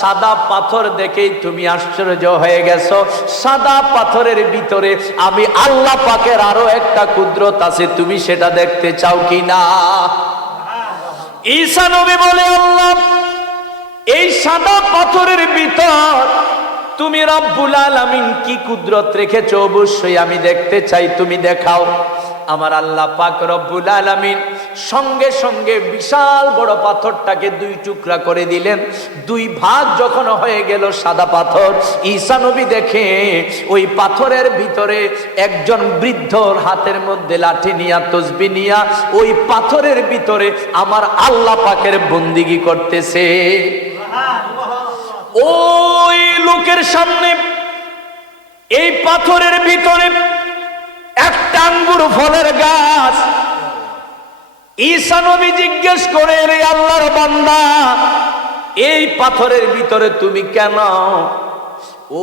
সাদা পাথর দেখেই তুমি আশ্চর্য হয়ে গেছো। সাদা পাথরের ভিতরে আমি আল্লাহ পাকের আরো একটা কুদরত আছে, তুমি সেটা দেখতে চাও কি না? ঈসা নবী বলে, আল্লাহ এই সাদা পাথরের ভিতর তুমি রব্বুল আলামিন কি কুদরত রেখেছো, অবশ্যই আমি দেখতে চাই, তুমি দেখাও। আমার আল্লাহ পাক রব্বুল আলামিন সঙ্গে সঙ্গে বিশাল বড় পাথরটাকে 2 টুকরা করে দিলেন। 2 ভাগ যখন হয়ে গেল সাদা পাথর, ঈসা নবী দেখে ওই পাথরের ভিতরে একজন বৃদ্ধর হাতের মধ্যে লাঠি নিয়া, তসবিহ নিয়া ওই পাথরের ভিতরে আমার আল্লাহ পাকের বন্দিগি করতেছে। ওই লোকের সামনে এই পাথরের ভিতরে একটা আঙ্গুর ফলের গাছ। ঈসা নবী জিজ্ঞেস করে, রে আল্লাহর বান্দা, এই পাথরের ভিতরে তুমি কেন?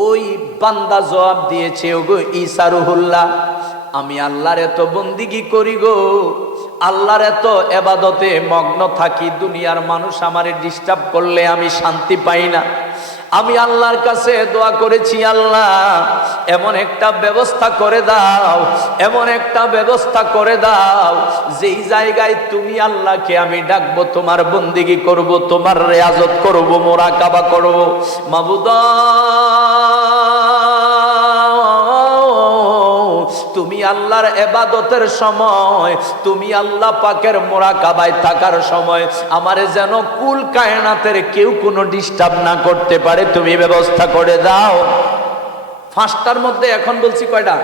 ওই বান্দা জবাব দিয়েছে, ওগো ঈসা রুহুল্লাহ, আমি আল্লাহর এত বন্দিগি করি গো, আল্লাহর এত ইবাদতে মগ্ন থাকি, দুনিয়ার মানুষ আমারে ডিস্টার্ব করলে আমি শান্তি পাই না। আমি আল্লাহর কাছে দোয়া করেছি, আল্লাহ এমন একটা ব্যবস্থা করে দাও, এমন একটা ব্যবস্থা করে দাও যেই জায়গায় তুমি আল্লাহকে আমি ডাকবো, তোমার বন্দিগি করব, তোমার রিয়াজত করব, মুরাকাবা করব। মাবুদ তুমি আল্লাহর ইবাদতের সময়, তুমি আল্লাহ পাকের মুরাকাবায় থাকার সময় আমারে যেন কুল কায়নাতের কেউ কোনো ডিস্টার্ব না করতে পারে, তুমি ব্যবস্থা করে দাও। 5টার মধ্যে এখন বলছি কয়টা?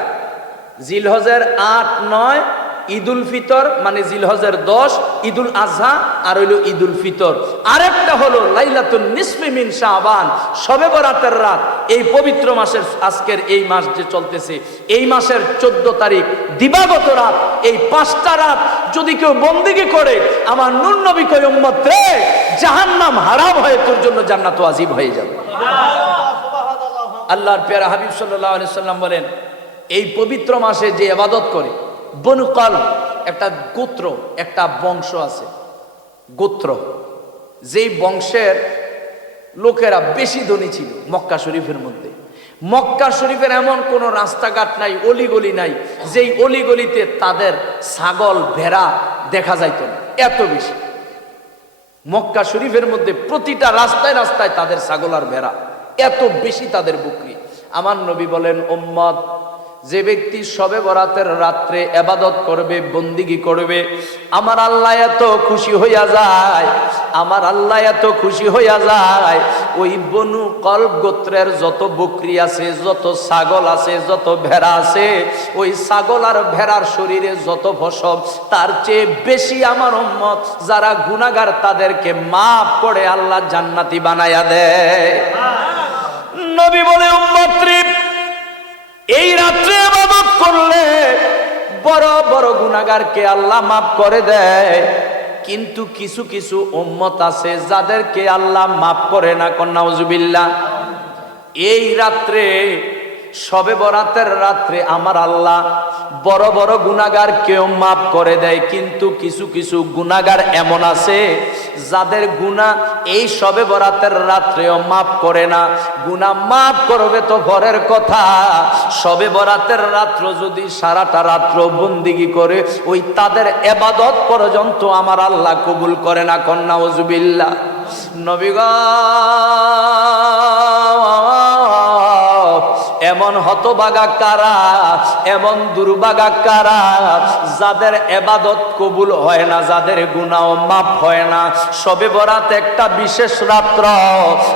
জিলহজের 8, 9 ঈদুল ফিতর, মানে জিলহজের 10 ঈদুল আজহা, আর হইল ঈদুল ফিতর। আরেকটা হলো লাইলাতুন নিসফি মিন শাবান, শবে বরাতের রাত। এই পবিত্র মাসের, আজকের এই মাস যে চলতেছে, এই মাসের 14 তারিখ দিবাগত রাত, এই 5টা রাত যদি কেউ বন্দেগী করে, আমার নূর নবী কয় উম্মত রে, জাহান্নাম হারাম হয়ে তোর জন্য জান্নাত ওয়াজিব হয়ে যাবে। আল্লাহর প্যারা হাবিব সাল্লাল্লাহু আলাইহি সাল্লাম বলেন, এই পবিত্র মাসে যে ইবাদত করে, বনু কলব একটা গোত্র, একটা বংশ আছে, গোত্র, যেই বংশের লোকেরা বেশি ধনী ছিল মক্কা শরীফের মধ্যে। মক্কা শরীফের এমন কোন রাস্তাঘাট নাই, অলিগলি নাই, যেই অলিগলিতে তাদের ছাগল ভেড়া দেখা যাইত না, এত বেশি। মক্কা শরীফের মধ্যে প্রতিটা রাস্তায় রাস্তায় তাদের ছাগল আর ভেড়া, এত বেশি তাদের বকরি। আমার নবী বলেন, উম্মত, যে ব্যক্তি শবে বরাতের রাত্রে ইবাদত করবে, বন্দিগি করবে, আমার আল্লাহ এত খুশি হইয়া যায়, আমার আল্লাহ এত খুশি হইয়া যায়, ওই বনু কলব গোত্রের যত বকরি আছে, যত ছাগল আছে, যত ভেড়া আছে, ওই ছাগল আর ভেড়ার শরীরে যত পশম, তার চেয়ে বেশি আমার উম্মত যারা গুনাহগার তাদেরকে মাফ করে আল্লাহ জান্নাতি বানায়া দেয়। নবী বলে, উম্মত রে, এই রাত্রে ইবাদত করলে বড় বড় গুনাহগারকে আল্লাহ মাফ করে দেয়, কিন্তু কিছু কিছু উম্মত আছে যাদেরকে আল্লাহ মাফ করে না। নাউজুবিল্লাহ। এই রাত্রে, শবে বরাতের রাত্রে আমার আল্লাহ বড় বড় গুনাহগারকেও মাফ করে দেয়, কিন্তু কিছু কিছু গুনাহগার এমন আছে যাদের গুনাহ এই শবে বরাতের রাত্রেও মাফ করে না। গুনাহ মাফ করবে তো পরের কথা, শবে বরাতের রাত্র যদি সারাটা রাত্র বন্দিগি করে, ওই তাদের ইবাদত পর্যন্ত আমার আল্লাহ কবুল করে না। নাউজুবিল্লাহ। নবী গো, এমন হতভাগা কারা, এমন দুর্ভাগা কারা যাদের ইবাদত কবুল হয় না, যাদের গুনাহ মাফ হয় না। শবে বরাত একটা বিশেষ রাত্র,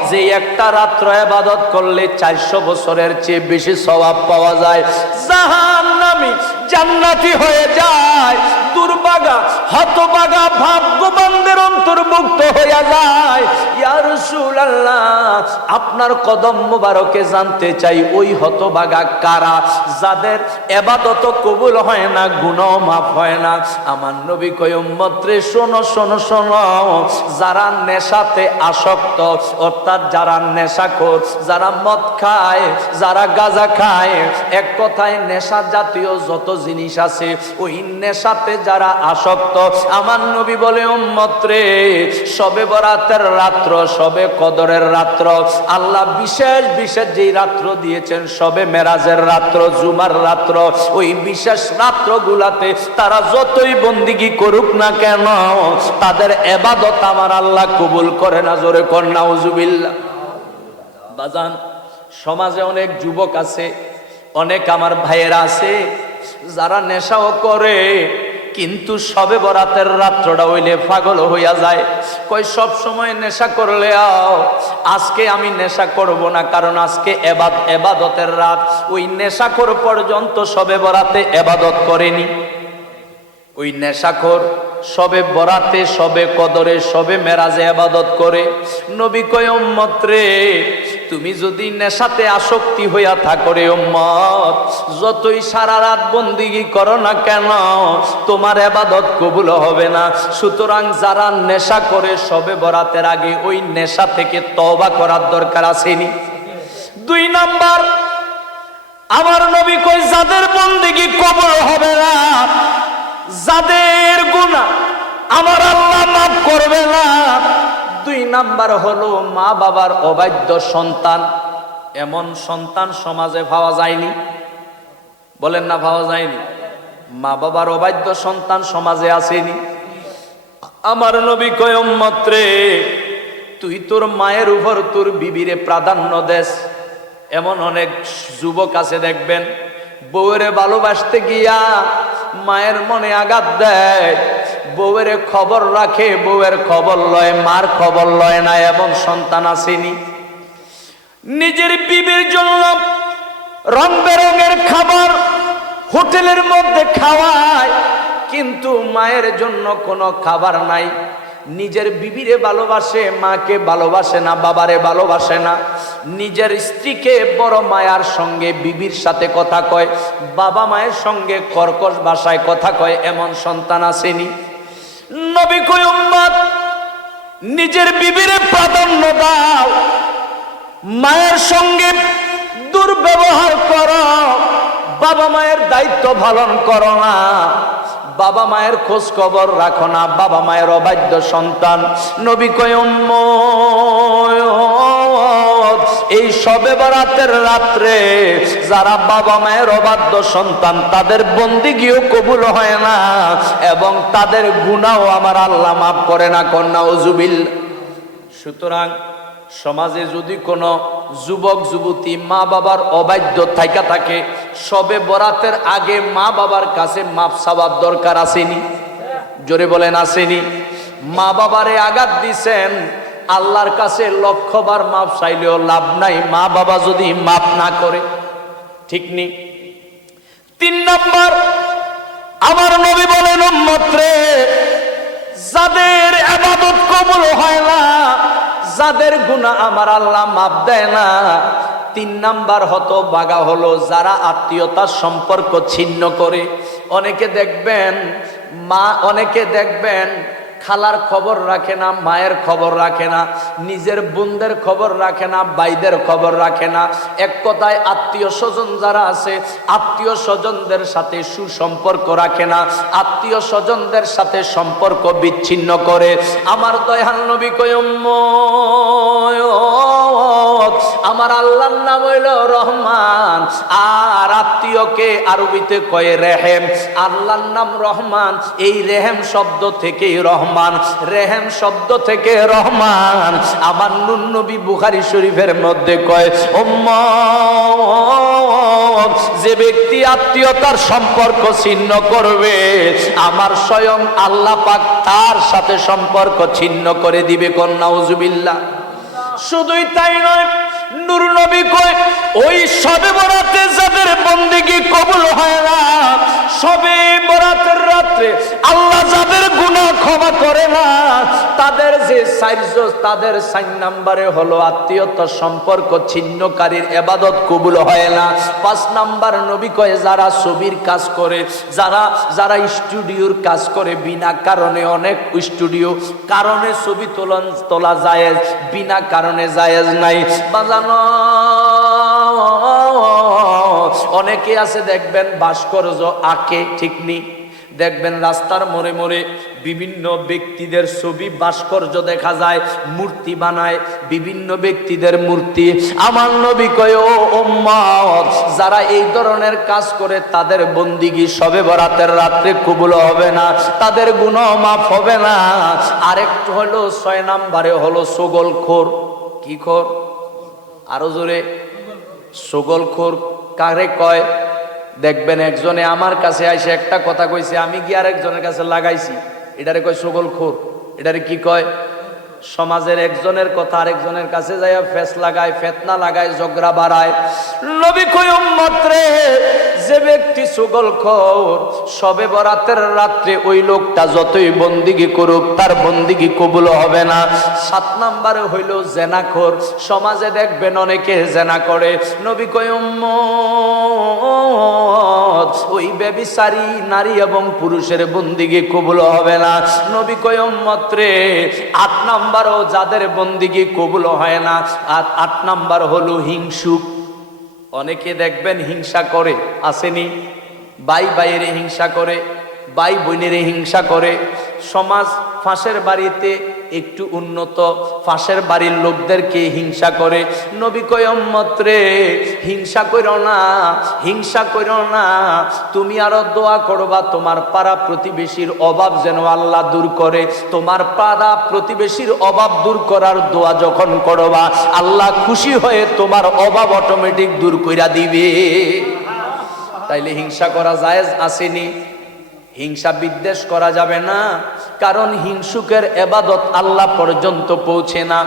যে একটা রাত্র ইবাদত করলে 400 বছরের চেয়ে বেশি সওয়াব পাওয়া যায়, জাহান্নামী জান্নাতি হয়ে যায়। দুর্ভাগা হতভাগা ভাগ্যবানদের অন্তর্ভুক্ত হয়ে যায়। ইয়া রাসূলুল্লাহ, আপনার কদম মোবারকে জানতে চাই, ওই হতভাগা কারা যাদের ইবাদত কবুল হয় না, গুনাহ মাফ হয় না? আমার নবী কয়, উম্মত রে, শোনো শোনো শোনো, যারা নেশাতে আসক্ত, অর্থাৎ যারা নেশাখোর, যারা মদ খায়, যারা গাঁজা খায়, এক কথায় নেশা জাতীয় যত জিনিস আছে, ওই নেশাতে যারা আসক্ত, আমার নবী বলে, উম্মত রে, শবে বরাতের রাত্র, শবে কদরের রাত্র, আল্লাহ বিশেষ বিশেষ যেই রাত্র দিয়েছেন, শবে মেরাজের রাত্র, জুমার রাত্র, ওই বিশেষ রাত্র গুলাতে তারা যতই বন্দিগি করুক না কেন, তাদের ইবাদত আমার আল্লাহ কবুল করে না। জোরে কর নাউজুবিল্লাহ। বাজান, সমাজে অনেক যুবক আছে, অনেক আমার ভাইয়েরা আছে যারা নেশাও করে, কিন্তু শবে বরাতের রাত্রটা হইলে পাগল হইয়া যায়। কই সব সময় নেশা করলে আজকে আমি নেশা করব না, কারণ আজকে ইবাদতের রাত। ওই নেশাখোর পর্যন্ত শবে বরাতে ইবাদত করেনি। ওই নেশাখোর শবে বরাতে, শবে কদরে, শবে মেরাজে ইবাদত করে। নবী কয়, উম্মত রে, তুমি যদি নেশাতে আসক্তি হইয়া থাকো রে উম্মত, যতই সারা রাত বন্দিগি করো না কেন, তোমার ইবাদত কবুল হবে না। সুতরাং যারা নেশা করে শবে বরাতের আগে, ওই নেশা থেকে তওবা করার দরকার আসেনি। 2 নাম্বার, আমার নবী কই যাদের বন্দিগি কবুল হবে না, যাদের গুনাহ আমার আল্লাহ মাফ করবে না, 2 নাম্বার হলো মা বাবার অবাধ্য সন্তান। এমন সন্তান সমাজে পাওয়া যায়নি, বলেন না পাওয়া যায়নি? মা বাবার অবাধ্য সন্তান সমাজে আসেনি। আমার নবী কয় উম্মত রে, তুই তোর মায়ের উপর তোর বিবিরে প্রাধান্য দেস। এমন অনেক যুবক আছে দেখবেন, বউরে ভালোবাসতে গিয়া মায়ের মনে আঘাত দেয়, বউয়ের খবর রাখে, বউয়ের খবর লয়, মার খবর লয় না। এমন সন্তান আসেনি। নিজের বিবির জন্য রং বেরঙের খাবার হোটেলের মধ্যে খাওয়ায়, কিন্তু মায়ের জন্য কোনো খাবার নাই। নিজের বিবিরে ভালোবাসে, মাকে ভালোবাসে না, বাবারে ভালোবাসে না। নিজের স্ত্রীকে বড় মায়ার সঙ্গে বিবির সাথে কথা কয়, বাবা মায়ের সঙ্গে কর্কশ ভাষায় কথা কয়। এমন সন্তান আসেনি। নবী কয় উম্মত, নিজের বিবিরে প্রাধান্য দাও, মায়ের সঙ্গে দুর্ব্যবহার করো, বাবা মায়ের দায়িত্ব পালন করো না, বাবা মায়ের খোঁজ খবর রাখো না, বাবা মায়ের অবাধ্য সন্তান। নবী কয় উম্মত, এই শবে বরাতের রাত্রে যারা বাবা মায়ের অবাধ্য সন্তান, তাদের বন্দিগিও কবুল হয় না এবং তাদের গুনাহও আমার আল্লাহ মাফ করে না। কন্যা উজুবিল্লাহ। সুতরাং সমাজে যদি কোনো যুবক যুবতী মা বাবার অবাধ্য থাইকা থাকে, শবে বরাতের আগে মা বাবার কাছে মাপ চাওয়ার দরকার আসেনি? জোরে বলেন আসেনি? মা বাবারে আঘাত দিছেন, আল্লাহর কাছে 1,00,000 বার মাপ চাইলেও লাভ নাই, মা বাবা যদি মাপ না করে। ঠিক নি? 3 নাম্বার, আমার নবী বলেন উম্মত রে, যাদের ইবাদত কবুল হয় না, যাদের গুনাহ আমার আল্লাহ মাফ দেয় না, 3 নাম্বার হতভাগা হলো যারা আত্মীয়তার সম্পর্ক ছিন্ন করে। অনেকে দেখবেন খালার খবর রাখে না, মায়ের খবর রাখে না, নিজের বোনদের খবর রাখে না, ভাইদের খবর রাখে না। এক কথায় আত্মীয় স্বজন যারা আছে, আত্মীয় স্বজনদের সাথে সুসম্পর্ক রাখে না, আত্মীয় স্বজনদের সাথে সম্পর্ক বিচ্ছিন্ন করে। আমার দয়াল নবী কয় উম্মত, আমার আল্লাহর নাম হইল রহমান, আর আত্মীয়কে আরবিতে কয় রেহেম। আল্লাহর নাম রহমান, এই রেহেম শব্দ থেকেই রহমান, রেহেম শব্দ থেকে রহমান। আমার নূর নবী বুখারী শরীফের মধ্যে কয় উম্মত, যে ব্যক্তি আত্মীয়তার সম্পর্ক ছিন্ন করবে, আমার স্বয়ং আল্লাহ পাক তার সাথে সম্পর্ক ছিন্ন করে দিবে। কন্যা উজুবিল্লাহ। শুধুই তাই নয়, নূর নবী কয় ওই শবে বরাতে যাদের বন্দেগী কবুল হয় না, শবে বরাতের রাত্রে আল্লাহ যাদের গুনাহ ক্ষমা করে না, তাদের যে 4 নম্বরে হলো আত্মীয়তার সম্পর্ক ছিন্নকারীর ইবাদত কবুল হয় না। 5 নাম্বার নবী কয় যারা ছবির কাজ করে, যারা স্টুডিওর কাজ করে, বিনা কারণে, অনেক স্টুডিও কারণে ছবি তোলা জায়েজ, বিনা কারণে জায়েজ নাই। বাজানো অনেকে আছে দেখবেন ভাস্কর্য আঁকে, ঠিক নেই? দেখবেন রাস্তার মোড়ে মোড়ে বিভিন্ন ব্যক্তিদের ছবি ভাস্কর্য দেখা যায়, মূর্তি বানায়, বিভিন্ন ব্যক্তিদের মূর্তি। আমার নবী কয় ও উম্মত, যারা এই ধরনের কাজ করে তাদের বন্দিগি শবে বরাতের রাত্রে কবুল হবে না, তাদের গুনাহ মাফ হবে না। আরেকটু হলো 6 নম্বরে হলো সগলখোর। কি খোর? আরো জোরে। সগলখোর কারে কয়? দেখবেন একজনে আমার কাছে আইসে একটা কথা কইছে, আমি গিয়ে আরেকজনের কাছে লাগাইছি, এটারে কয় সগলখোর। এটারে কি কয়? সমাজের একজনের কথা আরেকজনের কাছে যাইয়া ফেস লাগায়, ফেতনা লাগায়, ঝগড়া বাড়ায়। নবী কয় উম্মত রে, যে ব্যক্তি চুগলখোর, শবে বরাতের রাত্রে ওই লোকটা যতই বন্দিগি করুক তার বন্দিগি কবুল হবে না। 7 নম্বরে হইল জেনাখোর। সমাজে দেখবেন অনেকে জেনা করে। নবী কয় উম্মত, ওই ব্যভিচারী নারী এবং পুরুষের বন্দিগি কবুল হবে না। নবী কয় উম্মত রে, 8 নম্বরও যাদের বন্দিগি কবুল হয় না। আর 8 নম্বর হলো হিংসুক। অনেকে দেখবেন হিংসা করে, আসেনি? ভাই ভাইয়ের হিংসা করে, ভাই বোনের হিংসা করে। সমাজ ফাঁসের বাড়িতে একটু উন্নত, ফাঁসের বাড়ির লোকদেরকে হিংসা করে। নবী কয় উম্মত রে, হিংসা কইরো না, হিংসা কইরো না। তুমি আরো দোয়া করবা তোমার পাড়া প্রতিবেশীর অভাব যেন আল্লাহ দূর করে। তোমার পাড়া প্রতিবেশীর অভাব দূর করার দোয়া যখন করবা, আল্লাহ খুশি হয়ে তোমার অভাব অটোমেটিক দূর কইরা দিবে। তাইলে হিংসা করা জায়েজ আসেনি? হিংসা বিদ্বেষ করা যাবে না, কারণ হিংসুকের ইবাদত আল্লাহ পর্যন্ত পৌঁছে না।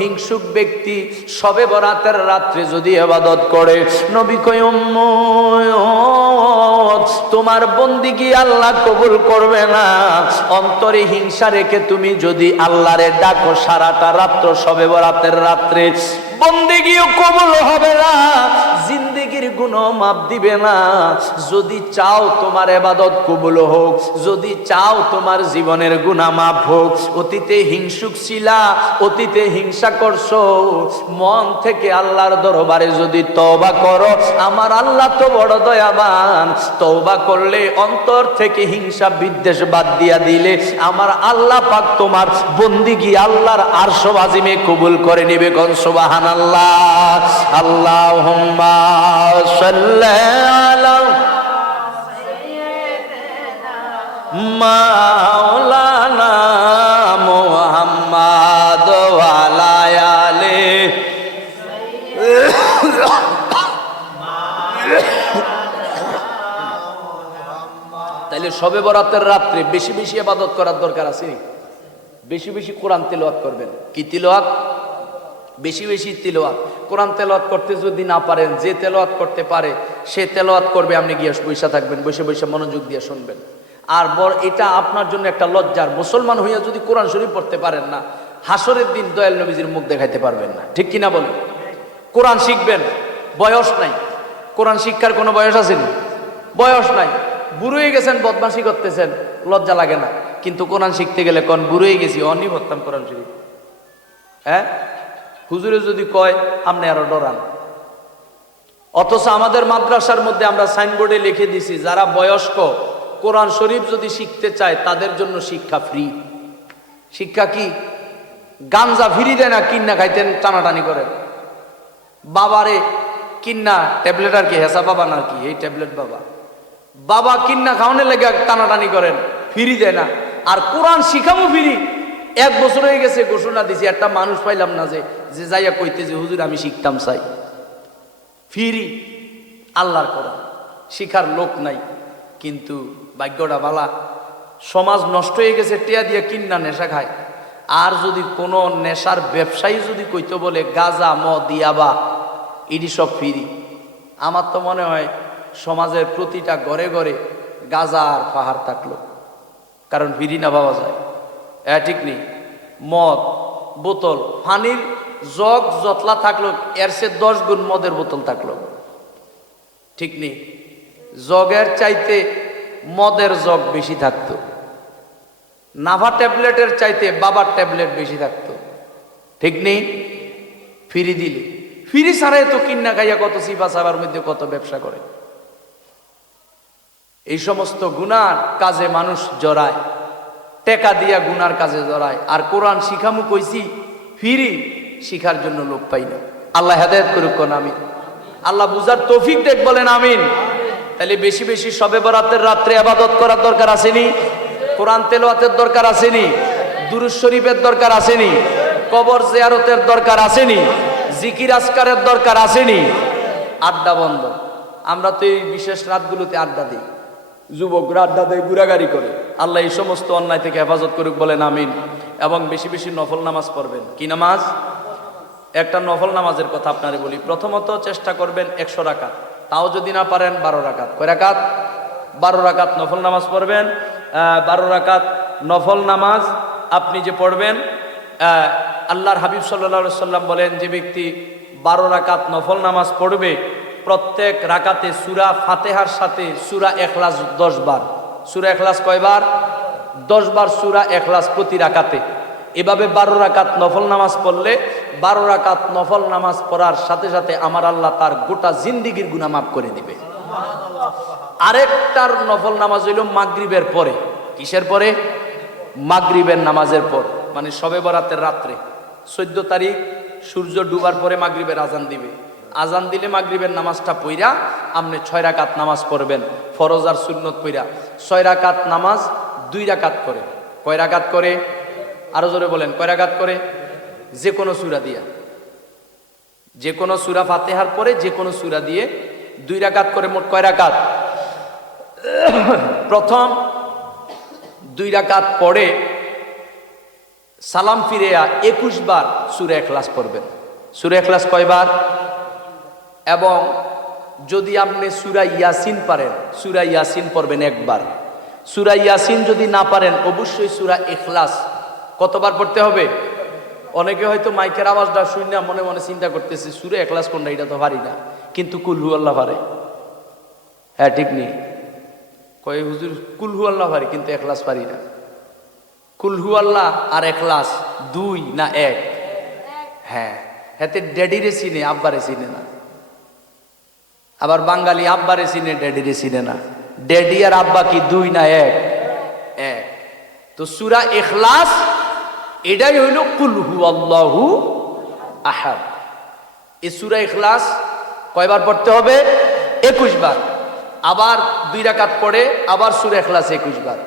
হিংসুক ব্যক্তি শবে বরাতের রাত্রে যদি ইবাদত করে, নবী কয় উম্মত, তোমার বন্দিগি আল্লাহ কবুল করবে না। অন্তরে হিংসা রেখে তুমি যদি আল্লাহরে ডাকো সারাটা রাত্র, শবে বরাতের রাত্রে, বন্দিগিও কবুল হবে না, জিন্দেগির গুনাহ মাফ দিবে না। যদি চাও তোমার ইবাদত কবুল হোক, যদি চাও তোমার জীবনের গুনাহ মাফ হোক, অতীতে হিংসুক ছিলা, অতীতে হিংসা করছো, মন থেকে আল্লাহর দরবারে যদি তওবা করো, আমার আল্লাহ তো বড় দয়াবান। তওবা করলে, অন্তর থেকে হিংসা বিদ্বেষ বাদ দিয়া দিলে, আমার আল্লাহ পাক তোমার বন্দিগি আল্লাহর আরশ আজিমে কবুল করে নেবে। কোন সুবহানাল্লাহ। আল্লাহুম্মা সাল্লি আলা মাওলানা মুহাম্মাদ ওয়া আলা আলিহি। তাইলে শবে বরাতের রাত্রে বেশি বেশি ইবাদত করার দরকার আছে। বেশি বেশি কোরআন তেলাওয়াত করবেন। কি তেলাওয়াত? বেশি বেশি তেলাওয়াত। কোরআন তেলাওয়াত করতে যদি না পারেন, যে তেলাওয়াত করতে পারে সে তেলাওয়াত করবে, আপনি গিয়ে বসে থাকবেন, বসে বসে মনোযোগ দিয়ে শুনবেন। আর এটা আপনার জন্য একটা লজ্জার, মুসলমান হইয়া যদি কোরআন শরীফ পড়তে পারেন না, হাসরের দিন দয়াল নবীজির মুখ দেখাইতে পারবেন না। ঠিক কিনা বলেন? কোরআন শিখবেন, বয়স নাই। কোরআন শিক্ষার কোনো বয়স আসেনি, বয়স নাই। বুড়ো হয়ে গেছেন, বদমাশি করতেছেন, লজ্জা লাগে না। কিন্তু কোরআন শিখতে গেলে কোন বুড়ো হয়ে গেছি, অনি পড়তাম কোরআন শরীফ। হ্যাঁ, হুজুরে যদি কয় আপনি আরো ডরান। অথচ আমাদের মাদ্রাসার মধ্যে আমরা সাইনবোর্ডে লিখে দিছি, যারা বয়স্ক কোরআন শরীফ যদি শিখতে চায় তাদের জন্য শিক্ষা ফ্রি। শিক্ষা কি? গাঞ্জা ফ্রি দেয় না, কিন্না খাইতেন টানাটানি করেন। বাবারে কিন্না ট্যাবলেট, আর কি হেসা বাবা না, কি এই ট্যাবলেট বাবা, বাবা কিন্না খাওয়ানোর লেগে টানাটানি করেন, ফ্রি দেয় না। আর কোরআন শিখাবো ফ্রি। 1 বছর হয়ে গেছে ঘোষণা দিছি, একটা মানুষ পাইলাম না যে যাইয়া কইতে যে হুজুর আমি শিখতাম চাই। ফ্রি আল্লাহর কোরআন শিখার লোক নাই। কিন্তু ভাগ্যটা বালা, সমাজ নষ্ট হয়ে গেছে, টিয়া দিয়া কিন্না নেশা খায়। আর যদি কোনো নেশার ব্যবসায়ী যদি কইতে বলে গাঁজা মদ ইয়াবা, এটি সব ফ্রি। আমার তো মনে হয় সমাজের প্রতিটা ঘরে ঘরে গাঁজার পাহাড় থাকলো, কারণ ফ্রি না পাওয়া যায়। ঠিক নেই? মদ বোতল, পানির জগ যতলা থাকলো, এর সে 10 গুণ মদের বোতল থাকলো। ঠিক নেই? জগের চাইতে মদের জগ বেশি থাকতো, নাভা ট্যাবলেটের চাইতে বাবার ট্যাবলেট বেশি থাকতো। ঠিক নেই? ফ্রি দিলে, ফ্রি ছাড়াই তো কিন্না খাইয়া কত সিফা সাবার মধ্যে কত ব্যবসা করে। এই সমস্ত গুনার কাজে মানুষ জড়ায়, টেকা দিয়া গুনার কাজে জড়ায়। আর কোরআন শিখামু কইছি ফ্রি, শিখার জন্য লোক পাই না। আল্লাহ হেদায়েত করুক। আমিন। আল্লাহ বুঝার তৌফিক দেখ, বলেন আমিন। তাহলে বেশি বেশি শবে বরাতের রাত্রে ইবাদত করার দরকার আসেনি? কোরআন তেলাওয়াতের দরকার আসেনি? দুরূদ শরীফের দরকার আসেনি? কবর জিয়ারতের দরকার আসেনি? জিকির আজকারের দরকার আসেনি? আড্ডা বন্ধ। আমরা তো এই বিশেষ রাতগুলোতে আড্ডা দিই। যুবকরা আড্ডা দেয়, ঘোরাঘুরি করে। আল্লাহ এই সমস্ত অন্যায় থেকে হেফাজত করুক, বলেন আমিন। এবং বেশি বেশি নফল নামাজ পড়বেন। কি নামাজ? একটা নফল নামাজের কথা আপনারে বলি। প্রথমত চেষ্টা করবেন 100 রাকাত, তাও যদি না পারেন 12 রাকাত। কয় রাকাত? 12 রাকাত নফল নামাজ পড়বেন। 12 রাকাত নফল নামাজ আপনি যে পড়বেন, আল্লাহর হাবিব সাল্লাল্লাহু আলাইহি সাল্লাম বলেন, যে ব্যক্তি 12 রাকাত নফল নামাজ পড়বে, প্রত্যেক রাকাতে সূরা ফাতিহার সাথে সূরা ইখলাস 10 বার। সূরা ইখলাস কয়বার? 10 বার সূরা ইখলাস প্রতি রাকাতে। এভাবে 12 রাকাত নফল নামাজ পড়লে, 12 রাকাত নফল নামাজ পড়ার সাথে সাথে আমার আল্লাহ তার গোটা জিন্দিগির গুনাহ মাফ করে দিবে। আরেকটার নফল নামাজ হইল মাগরিবের পরে। কিসের পরে? মাগরিবের নামাজের পর, মানে শবে বরাতের রাত্রে। 14 তারিখ সূর্য ডুবার পরে মাগরিবের আজান দিবে। আজান দিলে মাগরিবের নামাজটা পইরা আপনি 6 রাকাত নামাজ পড়বেন, ফরজ আর সুন্নত পইরা। 6 রাকাত নামাজ 2 রাকাত করে। কয় রাকাত করে? আরো জোরে বলেন, কয় রাকাত করে? যে কোনো সূরা দিয়া, যে কোনো সূরা ফাতিহার পরে যে কোনো সূরা দিয়ে 2 রাকাত করে। মোট কয় রাকাত? প্রথম 2 রাকাত পড়ে সালাম ফিরিয়া 21 বার সূরা ইখলাস পড়বেন। সূরা ইখলাস কয়বার? এবং যদি আপনি সূরা ইয়াসিন পারেন, সূরা ইয়াসিন পড়বেন 1 বার। সূরা ইয়াসিন যদি না পারেন, অবশ্যই সূরা ইখলাস কতবার পড়তে হবে? অনেকে হয়তো মাইকের আওয়াজটা শুনে মনে মনে চিন্তা করতেছে, সূরা ইখলাস কোনটা, এটা তো পারি না, কিন্তু কুল হু আল্লাহ পারে। হ্যাঁ, ঠিক নেই? কয় হুজুর কুল হু আল্লাহ পারি, কিন্তু ইখলাস পারি না। কুল হু আল্লাহ আর ইখলাস 2 না 1? হ্যাঁ, হাতে ড্যাডিরে চিনে, আব্বারে চিনে না। আবার বাঙালি আব্বারে চিনে, ড্যাডিরে চিনে না। ড্যাডি আর আব্বা কি 2 না 1? 1। তো সূরা ইখলাস এটাই হইল কুল হু আল্লাহু আহাদ। এই সূরা ইখলাস কয়বার পড়তে হবে? 21 বার। আবার 2 রাকাত পড়ে আবার সূরা ইখলাস 21 বার।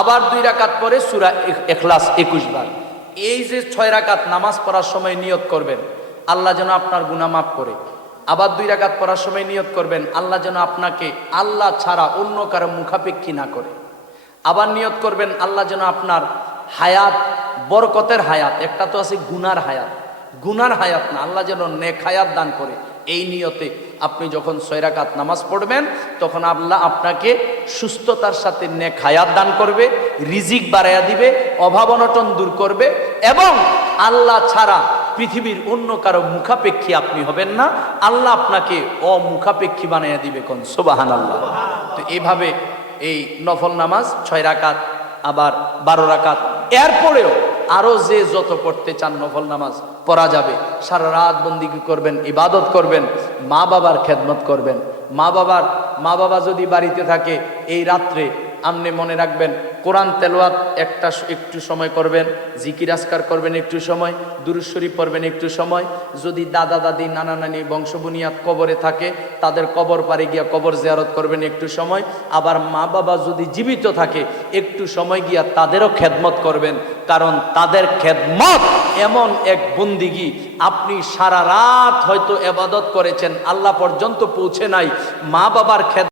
আবার 2 রাকাত পরে সূরা ইখলাস 21 বার। এই যে 6 রাকাত নামাজ পড়ার সময় নিয়ত করবেন, আল্লাহ যেন আপনার গুনাহ মাফ করে। আবার 2 রাকাত পড়ার সময় নিয়ত করবেন, আল্লাহ যেন আপনাকে আল্লাহ ছাড়া অন্য কারো মুখাপেক্ষী না করে। আবার নিয়ত করবেন, আল্লাহ যেন আপনার হায়াত বরকতের হায়াত, একটা তো আছে গুনার হায়াত, গুনার হায়াত না, আল্লাহ যেন নেক হায়াত দান করে। এই নিয়তে আপনি যখন 6 রাকাত নামাজ পড়বেন, তখন আল্লাহ আপনাকে সুস্থতার সাথে নেক হায়াত দান করবে, রিজিক বাড়াইয়া দিবে, অভাব অনটন দূর করবে, এবং আল্লাহ ছাড়া পৃথিবীর অন্য কারো মুখাপেক্ষী আপনি হবেন না। আল্লাহ আপনাকে অমুখাপেক্ষী বানাইয়া দিবে। কোন সুবহানাল্লাহ। তো এইভাবে এই নফল নামাজ 6 রাকাত, আবার 12 রাকাত, এরপরেও আরো যে যত পড়তে চান নফল নামাজ পড়া যাবে। সারা রাত বন্দিগি করবেন, ইবাদত করবেন, মা বাবার খেদমত করবেন। মা বাবা যদি বাড়িতে থাকে, এই রাত্রে আপনি মনে রাখবেন, কোরআন তেলাওয়াত একটু সময় করবেন, জিকির আজকার করবেন একটু সময়, দুরূদ শরীফ পড়বেন একটু সময়। যদি দাদা দাদি নানা নানি বংশবুনিয়াদ কবরে থাকে, তাদের কবর পাড়ে গিয়া কবর জিয়ারত করবেন একটু সময়। আবার মা বাবা যদি জীবিত থাকে, একটু সময় গিয়া তাদেরও খেদমত করবেন, কারণ তাদের খেদমত এমন এক বন্দিগি, আপনি সারা রাত হয়তো ইবাদত করেছেন, আল্লাহ পর্যন্ত পৌঁছে নাই, মা বাবার খেদমত